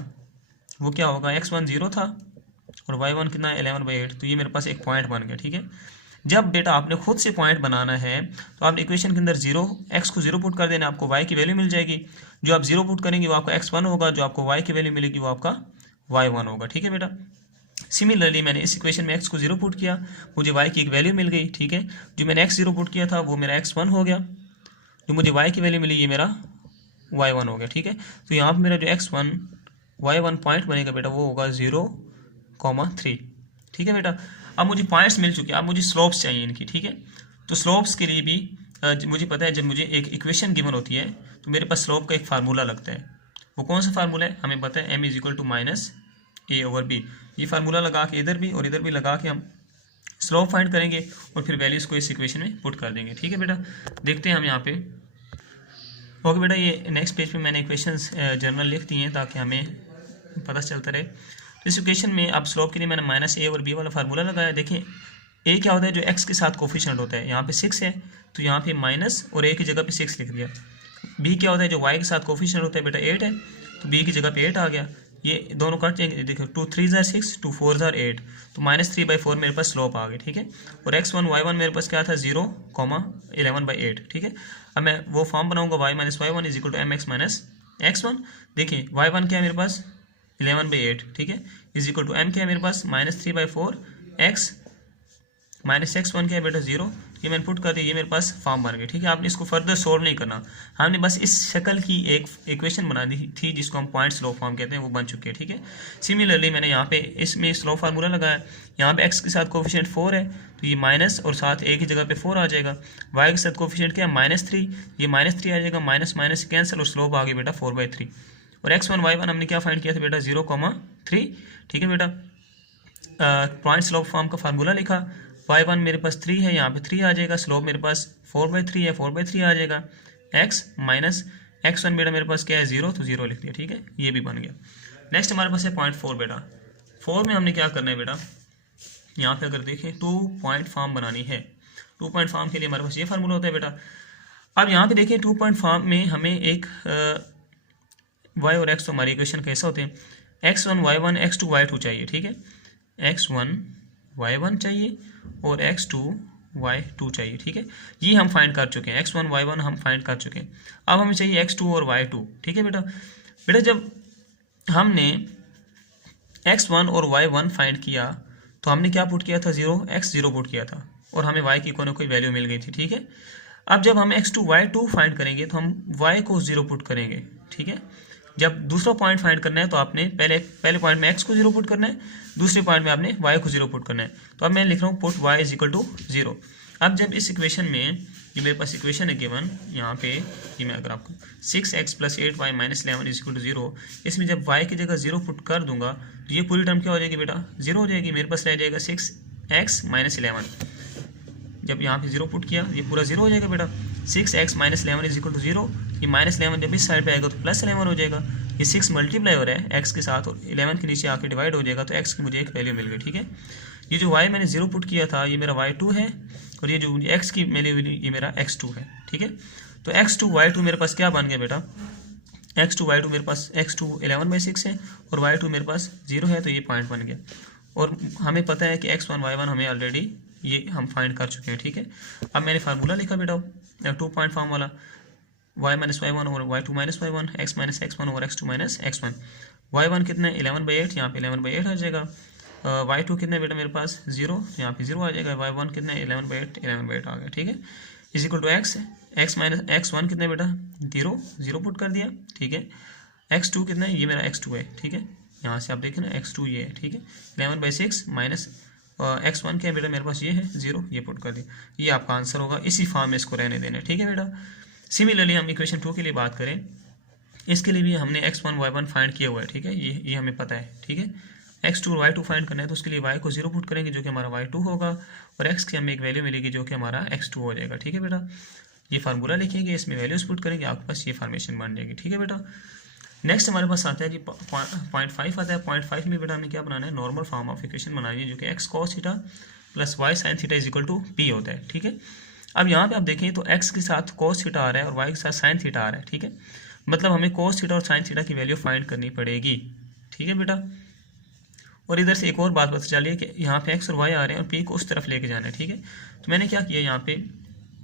वो क्या होगा, x1 0 था और y1 कितना 11/8, तो ये मेरे पास एक पॉइंट बन गया, ठीक है। जब बेटा आपने खुद से पॉइंट बनाना है तो आपने इक्वेशन के अंदर x को 0 पुट कर देना, आपको y की वैल्यू मिल जाएगी। जो आप 0 पुट करेंगे वो आपका x1 होगा, जो आपको y की वैल्यू मिलेगी वो आपका y1 होगा, ठीक है बेटा। सिमिलरली मैंने इस इक्वेशन में x को 0 पुट किया, मुझे y की एक वैल्यू मिल गई, ठीक है। जो मैंने x 0 पुट किया था वो मेरा x1 हो गया, जो मुझे y की वैल्यू मिली ये मेरा y1 हो गया, ठीक है। तो यहाँ पर मेरा जो x1 y1 पॉइंट बनेगा बेटा वो होगा 0,3, ठीक है बेटा। अब मुझे पॉइंट्स मिल चुके हैं, अब मुझे स्लोप्स चाहिए इनकी, ठीक है। तो स्लोप्स के लिए भी मुझे पता है जब मुझे एक इक्वेशन गिवन होती है तो मेरे पास स्लोप का एक फार्मूला लगता है। वो कौन सा फार्मूला है, हमें पता है m = -a/b। ये फार्मूला लगा के इधर भी और इधर भी लगा के हम स्लोप फाइंड करेंगे और फिर वैल्यूज को इस इक्वेशन में पुट कर देंगे, ठीक है बेटा। देखते हैं हम यहाँ पे। ओके बेटा, ये नेक्स्ट पेज पे मैंने इक्वेशंस जर्नल लिख दिए हैं ताकि हमें पता चलता रहे। इस इक्वेशन में अब स्लोप के लिए मैंने -a और b वाला फार्मूला लगाया। देखिए a क्या होता है, जो x के साथ कोफिशिएंट होता है। यहाँ पे 6 है तो यहाँ पे माइनस और a की जगह पे 6 लिख दिया। b क्या होता है, जो y के साथ कोफिशिएंट होता है बेटा 8 है तो b की जगह पे 8 आ गया। ये दोनों कट जाएंगे, देखो 2 3 = 6, 2 4 = 8 तो -3/4 मेरे पास स्लोप आ गई, ठीक है। और x1 y1 मेरे पास क्या था 0,11/8, ठीक है। अब मैं वो फॉर्म बनाऊंगा y - y1 = mx - x1। देखिए y1 क्या है मेरे पास 11/8, ठीक है, इज इक्वल टू m क्या है मेरे पास -3/4 x -x1 क्या है बेटा 0। ये मैंने पुट कर दिया, ये मेरे पास फॉर्म बन गई, ठीक है। आपने इसको फर्दर सोल्व नहीं करना, हमने बस इस शक्ल की एक इक्वेशन बना दी थी जिसको हम पॉइंट स्लोप फॉर्म कहते हैं, वो बन चुकी है, ठीक है। सिमिलरली मैंने यहाँ पे इसमें स्लोप फार्मूला लगाया। यहाँ पे x के साथ कोफिशिएंट 4 है तो ये माइनस और साथ a की जगह पे 4 आ जाएगा। y के साथ कोफिशिएंट क्या है -3, ये -3 आ जाएगा, माइनस माइनस कैंसिल और स्लोप आ गई बेटा 4/3। और x1 y1 हमने क्या फाइंड किया था बेटा 0,3, ठीक है बेटा। पॉइंट स्लोप फॉर्म का फार्मूला लिखा, y1 मेरे पास 3 है, यहाँ पे 3 आ जाएगा, स्लोप मेरे पास 4/3 है, 4/3 आ जाएगा, x माइनस x1 बेटा मेरे पास क्या है 0, तो 0 लिख दिया, ठीक है, ये भी बन गया। नेक्स्ट हमारे पास है 0.4 बेटा। 4 में हमने क्या करना है बेटा, यहाँ पे अगर देखें 2 पॉइंट फॉर्म बनानी है, 2 पॉइंट फॉर्म के लिए हमारे पास ये फार्मूला होता है बेटा। अब यहाँ पे देखें 2 पॉइंट फॉर्म में हमें एक y और x तो हमारी इक्वेशन कैसा होते हैं, x1 y1 x2 y2 चाहिए, ठीक है, x1 y1 चाहिए और x2 y2 चाहिए, ठीक है, ये हम फाइंड कर चुके हैं, x1 y1 हम फाइंड कर चुके हैं। अब हमें चाहिए x2 और y2, ठीक है बेटा। बेटा जब हमने x1 और y1 फाइंड किया तो हमने क्या पुट किया था, 0 पुट किया था और हमें y की कोई ना कोई वैल्यू मिल गई थी, ठीक है। अब जब हम x2 y2 फाइंड करेंगे तो हम y को 0 पुट करेंगे, ठीक है। जब दूसरा पॉइंट फाइंड करना है तो आपने पहले पॉइंट में x को 0 पुट करना है, दूसरे पॉइंट में आपने y को 0 पुट करना है। तो अब मैं लिख रहा हूँ put y is equal to 0। अब जब इस इक्वेशन में ये मेरे पास इक्वेशन है गिवन, यहाँ पे ये मैं अगर आपको 6x + 8y - 11 is equal to 0, इसमें जब y की जगह 0 पुट कर दूंगा तो ये पूरी टर्म क्या हो जाएगी बेटा, 0 हो जाएगी। मेरे पास रह जाएगा 6x - 11, जब यहाँ पे 0 पुट किया ये पूरा 0 हो जाएगा बेटा। 6x - 11 इज इक्वल टू 0, ये -11 जब इस साइड पे आएगा तो +11 हो जाएगा। ये 6 मल्टीप्लाई हो रहा है x के साथ और 11 के नीचे आके डिवाइड हो जाएगा, तो x की मुझे एक वैल्यू मिल गई, ठीक है। ये जो y मैंने 0 पुट किया था ये मेरा y2 है और ये जो x की वैल्यू ये मेरा x2 है, ठीक है। तो x2 y2 मेरे पास क्या बन गया बेटा, x2 y2 मेरे पास x2 11/6 है और y2 मेरे पास 0 है, तो ये पॉइंट बन गया। और हमें पता है कि x1 y1 हमें ऑलरेडी ये हम फाइंड कर चुके हैं, ठीक है। अब मैंने फार्मूला लिखा बेटा 2 पॉइंट फॉर्म वाला, y - y1 और y2 - y1, x - x1 और x2 - x1। y1 कितना है 11/8, यहाँ पे 11/8 आ जाएगा। y2 कितना है बेटा मेरे पास 0, यहाँ पे 0 आ जाएगा। y1 कितना है 11/8, 11/8 आ गया, ठीक है, is equal to x minus x1 कितना है बेटा 0 पुट कर दिया, ठीक है। x2 कितना है, ये मेरा x2 है, ठीक है, यहाँ से आप देखें ना x2 ये है, ठीक है। 11/6 माइनस x1 क्या है बेटा मेरे पास ये है 0, ये पुट कर दिया, ये आपका आंसर होगा। इसी फॉर्म में इसको रहने देना है, ठीक है बेटा। सिमिलरली हम इक्वेशन 2 के लिए बात करें, इसके लिए भी हमने x1 y1 फाइंड किया हुआ है, ठीक है, ये हमें पता है, ठीक है। x2 और y2 फाइंड करना है तो उसके लिए y को 0 पुट करेंगे जो कि हमारा y2 होगा और x की हमें एक वैल्यू मिलेगी जो कि हमारा x2 हो जाएगा, ठीक है बेटा। ये फार्मूला लिखेंगे, इसमें वैल्यूज पुट करेंगे, आपके पास ये फॉर्मेशन बन जाएगी, ठीक है बेटा। नेक्स्ट हमारे पास आता है जी 0.5 आता है। 0.5 में बेटा हमें क्या बनाना है, नॉर्मल फॉर्म ऑफ इक्वेशन बनानी है जो कि x cos theta plus y sin theta is equal to p होता है, ठीक है। अब यहाँ पे आप देखें तो x के साथ cos थीटा आ रहा है और y के साथ sin थीटा आ रहा है, ठीक है। मतलब हमें cos थीटा और sin थीटा की वैल्यू फाइंड करनी पड़ेगी, ठीक है बेटा। और इधर से एक और बात पता चली है कि यहाँ पे x और y आ रहे हैं और p को उस तरफ लेके जाना है, ठीक है। तो मैंने क्या किया, यहाँ पे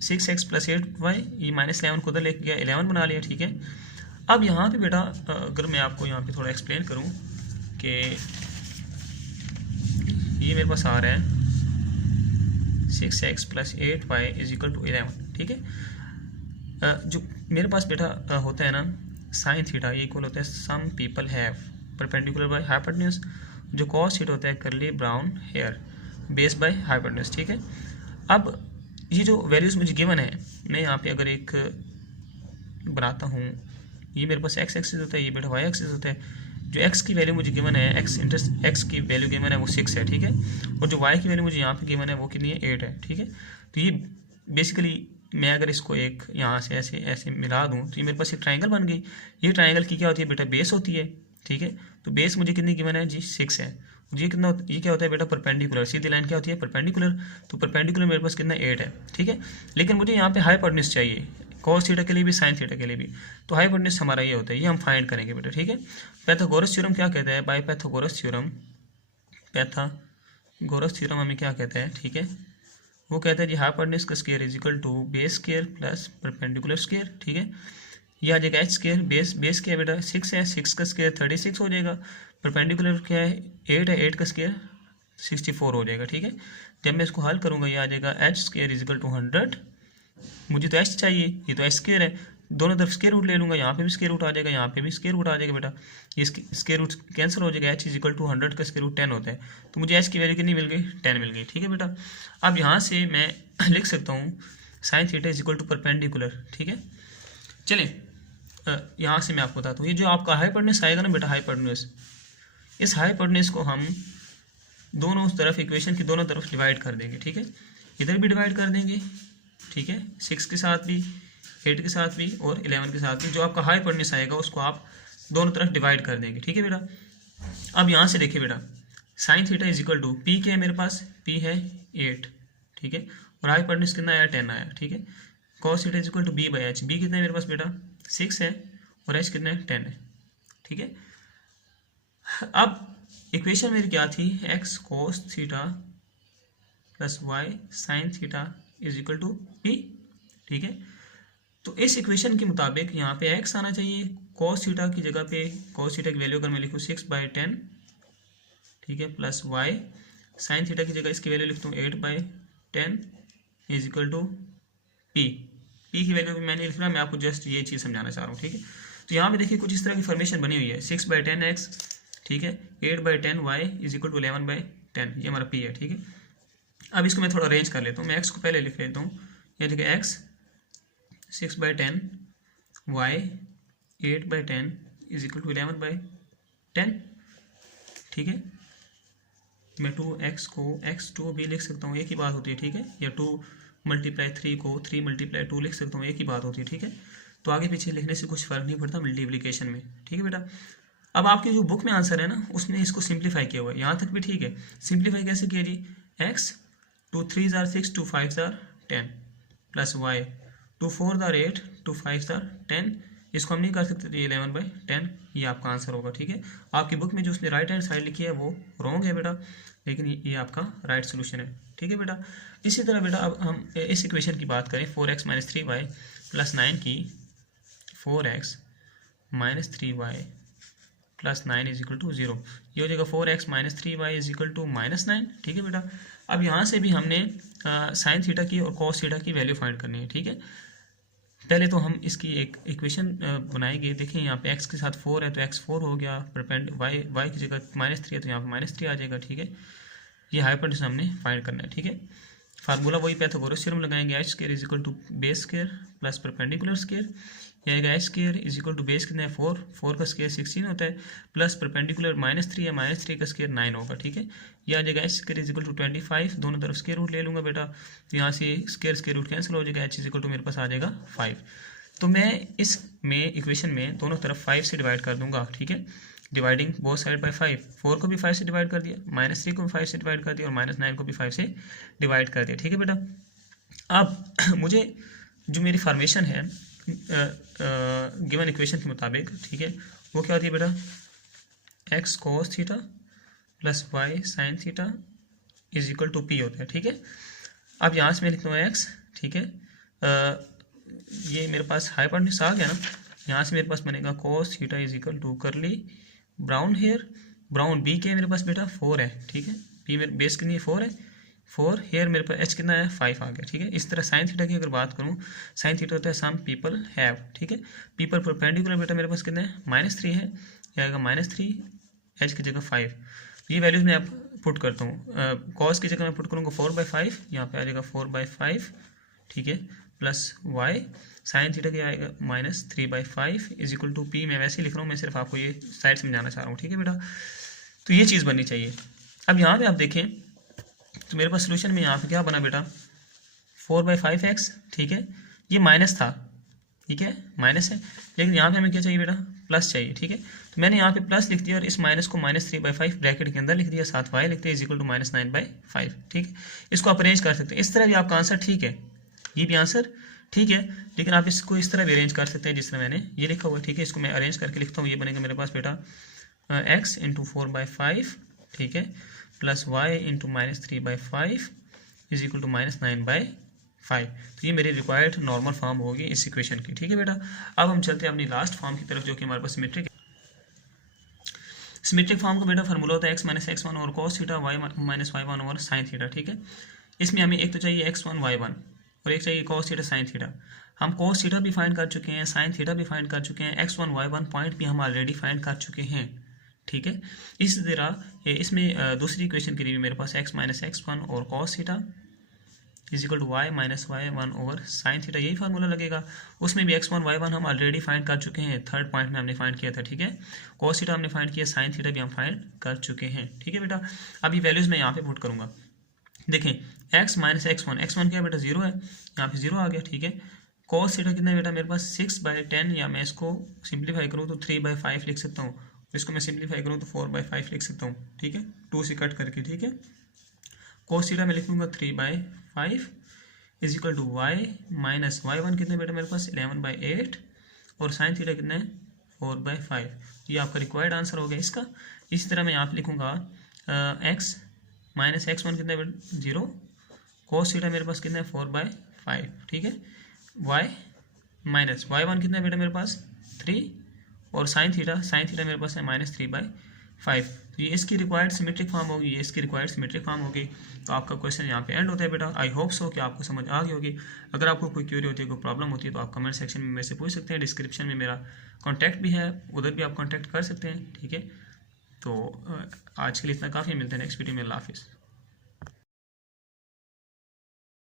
6x + 8y, ये -11 को उधर लेके गया, 11 बना लिया, ठीक है। अब यहाँ पे बेटा अगर मैं आपको यहाँ पे थोड़ा एक्सप्लेन करूँ कि ये मेरे पास आ रहा है 6x + 8y is equal to 11, ठीक है। जो मेरे पास बेटा होता है ना sin थीटा ये इक्वल होता है some people have perpendicular by hypotenuse, जो cos थीटा होता है curly brown hair base by hypotenuse, ठीक है। अब ये जो वैल्यूज मुझे गिवन है, मैं यहाँ पे अगर एक बनाता हूँ, ये मेरे पास x एक्सिस होता है, ये बेटा y एक्सिस होता है। जो x की वैल्यू मुझे गिवन है, x की वैल्यू गिवन है वो 6 है, ठीक है। और जो y की वैल्यू मुझे यहाँ पे गिवन है वो कितनी है 8 है, ठीक है। तो ये बेसिकली मैं अगर इसको एक यहाँ से ऐसे ऐसे मिला दूँ तो ये मेरे पास एक ट्राइंगल बन गई। ये ट्राइंगल की क्या होती है बेटा, बेस होती है, ठीक है। तो बेस मुझे कितनी गिवन है जी 6 है। ये कितना, ये क्या होता है बेटा परपेंडिकुलर, सीधी लाइन क्या होती है परपेंडिकुलर, तो परपेंडिकुलर मेरे पास कितना 8 है, ठीक है। लेकिन मुझे यहाँ पे हाइपोटेन्यूज चाहिए cos थीटा के लिए भी sin थीटा के लिए भी, तो हाइपोटेन्यूज हमारा ये होता है, ये हम फाइंड करेंगे बेटा, ठीक है। पैथागोरस थ्योरम क्या कहता है, बाय पैथागोरस थ्योरम हमें क्या कहता है, ठीक है, वो कहता है जी हाइपोटेन्यूज का square is equal to base square plus perpendicular square, ठीक है। ये आ जाएगा h स्क्वायर, बेस क्या है बेटा 6 है, 6 का स्क्वायर 36 हो जाएगा, परपेंडिकुलर क्या है 8 है, 8 का स्क्वायर 64 हो जाएगा, ठीक है। जब मैं इसको हल करूँगा ये आ जाएगा h square is equal to 100, मुझे तो h चाहिए, ये तो h स्क्वायर है, दोनों तरफ स्क्वायर रूट ले लूँगा, यहाँ पे भी स्क्वायर रूट आ जाएगा, यहाँ पे भी स्क्वायर रूट आ जाएगा बेटा, ये स्क्वायर रूट कैंसिल हो जाएगा, h इज इक्वल टू 100 का स्क्वायर रूट 10 होता है, तो मुझे h की वैल्यू कितनी मिल गई 10 मिल गई, ठीक है बेटा। अब यहाँ से मैं लिख सकता हूँ sine theta is equal to perpendicular, ठीक है। चलिए यहाँ से मैं आपको बताता हूँ, ये जो आपका हाइपोटेन्यूज आएगा ना बेटा, हाइपोटेन्यूज, इस हाइपोटेन्यूज को हम दोनों उस तरफ इक्वेशन की दोनों तरफ डिवाइड कर देंगे, ठीक है। इधर भी डिवाइड कर देंगे, ठीक है, 6 के साथ भी, 8 के साथ भी और 11 के साथ भी। जो आपका हाइपोटेन्यूज आएगा उसको आप दोनों तरफ डिवाइड कर देंगे, ठीक है बेटा। अब यहाँ से देखिए बेटा, sine theta is equal to P क्या है मेरे पास, पी है 8, ठीक है, और हाइपोटेन्यूज कितना आया 10 आया, ठीक है। Cos theta is equal to B by H, B कितना है मेरे पास बेटा 6 है और एच कितना है 10 है, ठीक है। अब इक्वेशन मेरी क्या थी, x cos theta plus y sine theta is equal to P, ठीक है। तो इस इक्वेशन के मुताबिक यहाँ पे एक्स आना चाहिए, कोस थीटा की जगह पे कोस थीटा की वैल्यू अगर मैं लिखूँ 6/10, ठीक है, प्लस वाई साइन थीटा की जगह इसकी वैल्यू लिखता हूँ 8/10 is equal to P. P की वैल्यू मैंने लिख रहा, मैं आपको जस्ट ये चीज़ समझाना चाह रहा हूँ, ठीक है। तो यहाँ पे देखिए कुछ इस तरह की फॉर्मेशन बनी हुई है, 6/10 एक्स, ठीक है, 8/10 वाई इज इक्वल टू 11/10, ये हमारा पी है, ठीक है। अब इसको मैं थोड़ा अरेंज कर लेता हूँ, मैं एक्स को पहले लिख लेता हूँ, ये देखिए x 6/10 y 8/10 is equal to 11/10, ठीक है। मैं 2x को x2 भी लिख सकता हूँ, एक ही बात होती है, ठीक है, या 2 × 3 को 3 × 2 लिख सकता हूँ, एक ही बात होती है, ठीक है। तो आगे पीछे लिखने से कुछ फर्क नहीं पड़ता मल्टीप्लिकेशन में, ठीक है बेटा। अब आपकी जो बुक में आंसर है ना उसमें इसको सिंप्लीफाई किया हुआ है, यहाँ तक भी ठीक है। सिंप्लीफाई कैसे किया जी, x 2 3 are 6 2 5 are 10 plus y 2 4 are 8 2 5 are 10, इसको हम नहीं कर सकते, तो ये 11/10 ये आपका आंसर होगा, ठीक है। आपकी बुक में जो उसने राइट हैंड साइड लिखी है वो रॉन्ग है बेटा, लेकिन ये आपका राइट सोल्यूशन है, ठीक है बेटा। इसी तरह बेटा अब हम इस इक्वेशन की बात करें, 4x - 3y प्लस 9 की 4x - 3y plus 9 is equal to 0, ये हो जाएगा 4x - 3y is equal to -9, ठीक है बेटा। अब यहाँ से भी हमने साइन थीटा की और कॉस थीटा की वैल्यू फाइंड करनी है, ठीक है। पहले तो हम इसकी एक इक्वेशन बनाएंगे, देखिए यहाँ पे x के साथ 4 है तो x 4 हो गया, y की जगह -3 है तो यहाँ पे -3 आ जाएगा, ठीक है। ये हाइपोटेन्यूज हमने फाइंड करना है, ठीक है। फार्मूला वही पाइथागोरस थ्योरम लगाएंगे, h square is equal to base square plus perpendicular square, ये आएगा h square is equal to base कितना है 4 का स्क्वायर 16 होता है, प्लस परपेंडिकुलर -3 है, -3 का स्क्वायर 9 होगा, ठीक है। ये आ जाएगा h square is equal to 25, दोनों तरफ स्क्वायर रूट ले लूँगा बेटा, तो यहाँ से स्क्वायर रूट कैंसिल हो जाएगा, h इज इक्वल टू मेरे पास आ जाएगा 5। तो मैं इसमें इक्वेशन में दोनों तरफ 5 से डिवाइड कर दूंगा, ठीक है, डिवाइडिंग बोथ साइड बाय 5, 4 को भी 5 से डिवाइड कर दिया, -3 को भी 5 से डिवाइड कर दिया और -9 को भी 5 से डिवाइड कर दिया, ठीक है बेटा। अब मुझे जो मेरी फॉर्मेशन है गिवन इक्वेशन के मुताबिक, ठीक है, वो क्या होती है बेटा, x cos theta plus y sine theta is equal to p होता है, ठीक है। अब यहाँ से मैं लिखता हूँ x, ठीक है, ये मेरे पास हाइपोटेन्यूज आ गया ना, यहाँ से मेरे पास बनेगा cos theta is equal to curly brown hair, brown b के मेरे पास बेटा 4 है, ठीक है, p मेरे बेस कितनी है 4 है, 4 हेयर मेरे पास h कितना है 5 आ गया, ठीक है। इस तरह साइन थीटा की अगर बात करूँ, साइन थीटा होता है सम पीपल हैव, ठीक है। पीपल परपेंडिकुलर बेटा मेरे पास कितना है -3 है, यह आएगा -3 h की जगह 5, ये वैल्यूज मैं आप पुट करता हूँ, कॉस की जगह मैं पुट करूँगा 4/5, यहाँ पे आ जाएगा 4/5, ठीक है, प्लस y साइन थीटा क्या आएगा -3/5 इज इक्वल टू p, मैं वैसे ही लिख रहा हूँ, मैं सिर्फ आपको ये साइड समझाना चाह रहा हूँ, ठीक है बेटा। तो ये चीज़ बननी चाहिए। अब यहाँ पे आप देखें तो मेरे पास सोल्यूशन में यहाँ पे क्या बना बेटा 4/5x, ठीक है, ये माइनस था, ठीक है, माइनस है, लेकिन यहाँ पे हमें क्या चाहिए बेटा प्लस चाहिए, ठीक है। तो मैंने यहाँ पे प्लस लिख दिया और इस माइनस को -3/5 ब्रैकेट के अंदर लिख दिया, साथ y लिखते हैं इज इक्वल टू -9/5, ठीक है। इसको आप अरेंज कर सकते हैं, इस तरह भी आपका आंसर ठीक है, ये भी आंसर ठीक है, लेकिन आप इसको इस तरह भी अरेंज कर सकते हैं जिस तरह मैंने ये लिखा हुआ है, ठीक है। इसको मैं अरेंज करके लिखता हूँ, ये बनेगा मेरे पास बेटा x × 4/5, ठीक है, plus y × -3/5 is equal to -9/5। तो ये मेरी रिक्वायर्ड नॉर्मल फॉर्म होगी इस इक्वेशन की, ठीक है बेटा। अब हम चलते हैं अपनी लास्ट फॉर्म की तरफ, जो कि हमारे पास सिमेट्रिक फॉर्म का बेटा फार्मूला होता है x - x1 और cos थीटा y - y1 और साइन थीटा, ठीक है। इसमें हमें एक तो चाहिए x1 y1 और एक चाहिए cos थीटा साइन थीटा। हम cos थीटा भी फाइंड कर चुके हैं, साइन थीटा भी फाइंड कर चुके हैं, x1 y1 पॉइंट भी हम ऑलरेडी फाइंड कर चुके हैं, ठीक है। इसी तरह इसमें दूसरी इक्वेशन के लिए मेरे पास x - x1 और cos theta is equal to Y minus Y one over sine theta, यही फार्मूला लगेगा। उसमें भी x1 y1 हम ऑलरेडी फाइंड कर चुके हैं, थर्ड पॉइंट में हमने फाइंड किया था, ठीक है। cos थीटा हमने फाइंड किया, साइन थीटा भी हम फाइंड कर चुके हैं, ठीक है बेटा। अभी वैल्यूज मैं यहाँ पे पुट करूंगा, देखें x माइनस x1 क्या बेटा 0 है, यहाँ पे 0 आ गया, ठीक है। cos थीटा कितना है बेटा मेरे पास 6/10, या मैं इसको सिंप्लीफाई करूँ तो 3/5 लिख सकता हूँ, इसको मैं सिंप्लीफाई करूँ तो 4/5 लिख सकता हूँ, ठीक है, 2 से कट करके, ठीक है। cos थीटा मैं लिखूंगा 3/5 is equal to Y minus Y one कितने बेटा मेरे पास 11/8, और साइन थीटा कितना है 4/5। ये आपका रिक्वायर्ड आंसर हो गया इसका। इसी तरह मैं यहाँ पे लिखूंगा x माइनस x1 कितना है 0, cos थीटा मेरे पास कितना है 4/5, ठीक है। y माइनस y1 कितना है बेटा मेरे पास 3, और साइन थीटा मेरे पास है -3/5। तो ये इसकी रिक्वायर्ड सिमेट्रिक फॉर्म होगी, ये इसकी रिक्वायर्ड सिमेट्रिक फॉर्म होगी। तो आपका क्वेश्चन यहाँ पे एंड होता है बेटा। आई होप सो कि आपको समझ आ गई होगी। अगर आपको कोई क्वेरी होती है, कोई प्रॉब्लम होती है, तो आप कमेंट सेक्शन में मेरे से पूछ सकते हैं। डिस्क्रिप्शन में मेरा कॉन्टैक्ट भी है, उधर भी आप कॉन्टैक्ट कर सकते हैं, ठीक है। तो आज के लिए इतना काफ़ी, मिलते हैं नेक्स्ट वीडियो में। अल्लाह हाफिज़।